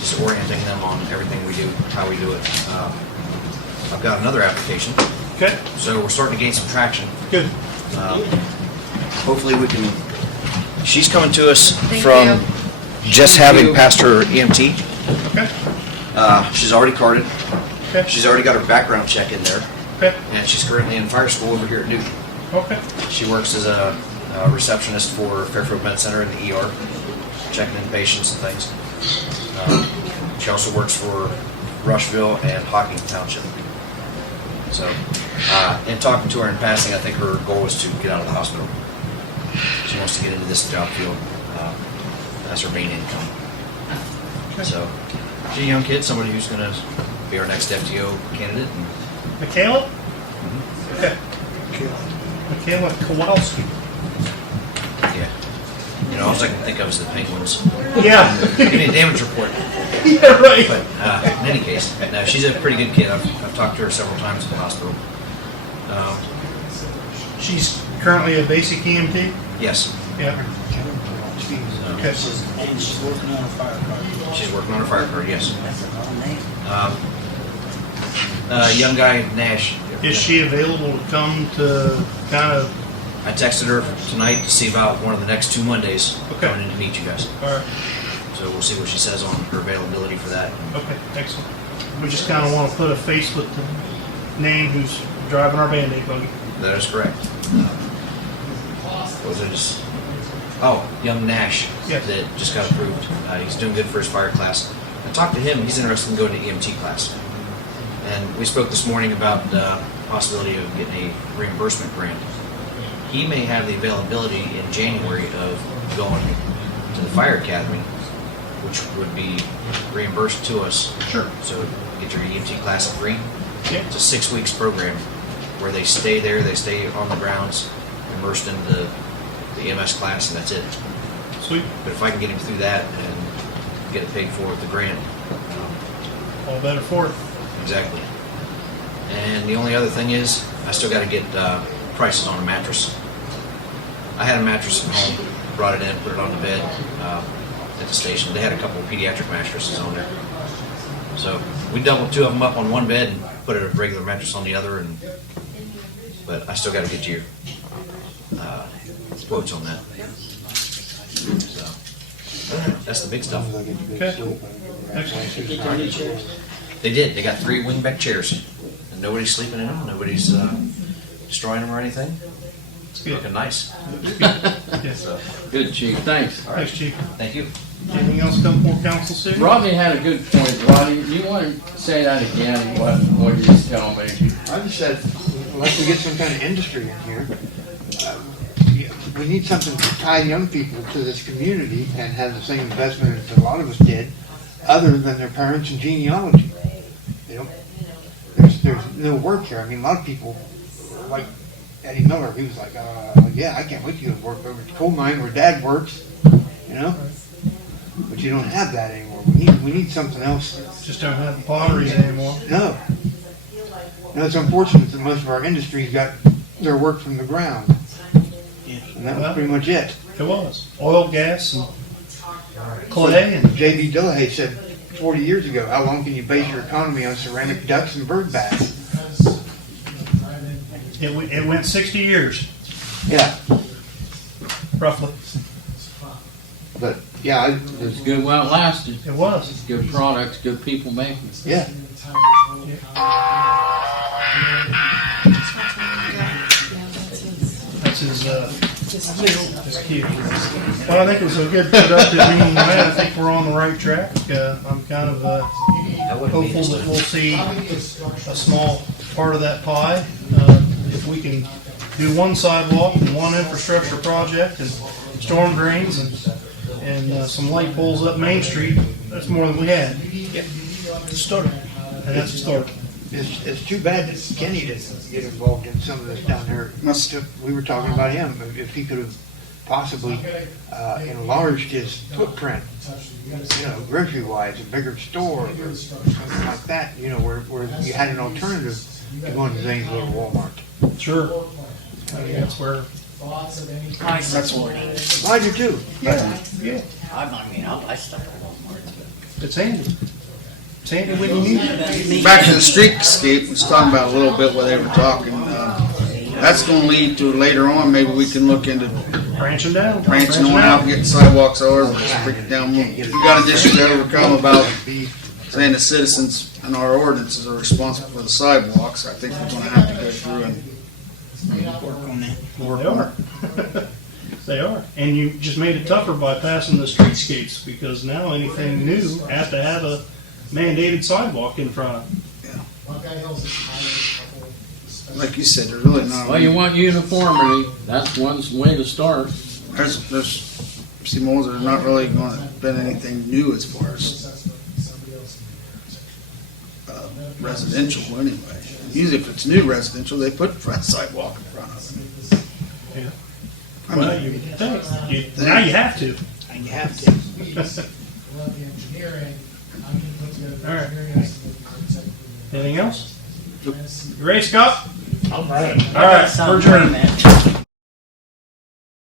just orienting them on everything we do, how we do it. I've got another application. Okay. So we're starting to gain some traction. Good. Hopefully we can, she's coming to us from just having passed her EMT. Okay. She's already carded. Okay. She's already got her background check in there. Okay. And she's currently in fire school over here at Newton. Okay. She works as a receptionist for Fairfield Med Center in the ER, checking in patients and things. She also works for Rushville and Hocking Township. So, in talking to her in passing, I think her goal is to get out of the hospital. She wants to get into this job field. That's her main income. So, she's a young kid, somebody who's going to be our next FTO candidate. Michaela? Okay. Michaela Kowalski. Yeah. You know, all I can think of is the Penguins. Yeah. Give me a damage report. Yeah, right. But in any case, no, she's a pretty good kid. I've talked to her several times in the hospital. She's currently a basic EMT? Yes. Yeah. Okay. She's working on a fire car. She's working on her fire card, yes. Young guy, Nash. Is she available to come to kind of? I texted her tonight to see about one of the next 2 Mondays coming in to meet you guys. All right. So we'll see what she says on her availability for that. Okay, excellent. We just kind of want to put a face with the name who's driving our Band-Aid buggy. That is correct. Was it just? Oh, young Nash that just got approved. He's doing good for his fire class. I talked to him. He's interested in going to EMT class. And we spoke this morning about the possibility of getting a reimbursement grant. He may have the availability in January of going to the fire academy, which would be reimbursed to us. Sure. So get your EMT class at free. Yeah. It's a 6 weeks program where they stay there, they stay on the grounds, immersed in the EMS class, and that's it. Sweet. But if I can get him through that and get it paid for with the grant. All better for it. Exactly. And the only other thing is, I still got to get prices on a mattress. I had a mattress at home, brought it in, put it on the bed at the station. They had a couple of pediatric mattresses on there. So we doubled 2 of them up on one bed and put a regular mattress on the other. But I still got to get you quotes on that. So that's the big stuff. Okay. Excellent. They did. They got 3 wingback chairs. And nobody's sleeping in them. Nobody's destroying them or anything. It's looking nice. So. Good, Chief. Thanks. Thanks, Chief. Thank you. Anything else come for council, Sue? Rodney had a good point. Rodney, do you want to say that again, what you just telling me? I just said, unless we get some kind of industry in here, we need something to tie young people to this community and have the same investment as a lot of us did, other than their parents and genealogy. You know, there's no work here. I mean, a lot of people, like Eddie Miller, he was like, yeah, I can't wait to go to work over at the coal mine where Dad works, you know? But you don't have that anymore. We need something else. Just don't have the potteries anymore. No. No, it's unfortunate that most of our industries got their work from the ground. And that was pretty much it. It was. Oil, gas, and clay. And J.B. Dillahay said 40 years ago, how long can you base your economy on ceramic ducks and bird baths? It went 60 years. Yeah. roughly. But, yeah, It's good while it lasted. It was. It's good products, good people making it. yeah. That's his cue. Well, I think it was a good productive meeting tonight. I think we're on the right track. I'm kind of hopeful that we'll see a small part of that pie. If we can do one sidewalk and one infrastructure project and storm drains and some light poles up Main Street, that's more than we had. Start. And that's a start. It's too bad that Kenny didn't get involved in some of this down there. We were talking about him, if he could have possibly enlarged his footprint, grocery wise, a bigger store or something like that, where you had an alternative to going to Zanesville or Walmart. Sure. I mean, that's where. I support it. I do too. Yeah. I stuck at Walmart. It's handy. It's handy when you need it. Back to the streetscape, we was talking about a little bit where they were talking. That's going to lead to later on, maybe we can look into Branching down. branching on out and getting sidewalks over, just break it down more. We've got an issue to overcome about saying the citizens and our ordinances are responsible for the sidewalks. I think we're going to have to go through and Work on that. They are. They are. And you just made it tougher by passing the streetscapes because now anything new has to have a mandated sidewalk in front of it. like you said, there's really not. Well, you want uniformity. That's one way to start. There's Seymour's are not really going to been anything new as far as residential anyway. Usually if it's new residential, they put front sidewalk in front of it. Yeah. I Well, mean, you think. Now you have to. And you have to. All right. Anything else? You ready, Scott? All right. All right, we're adjourned.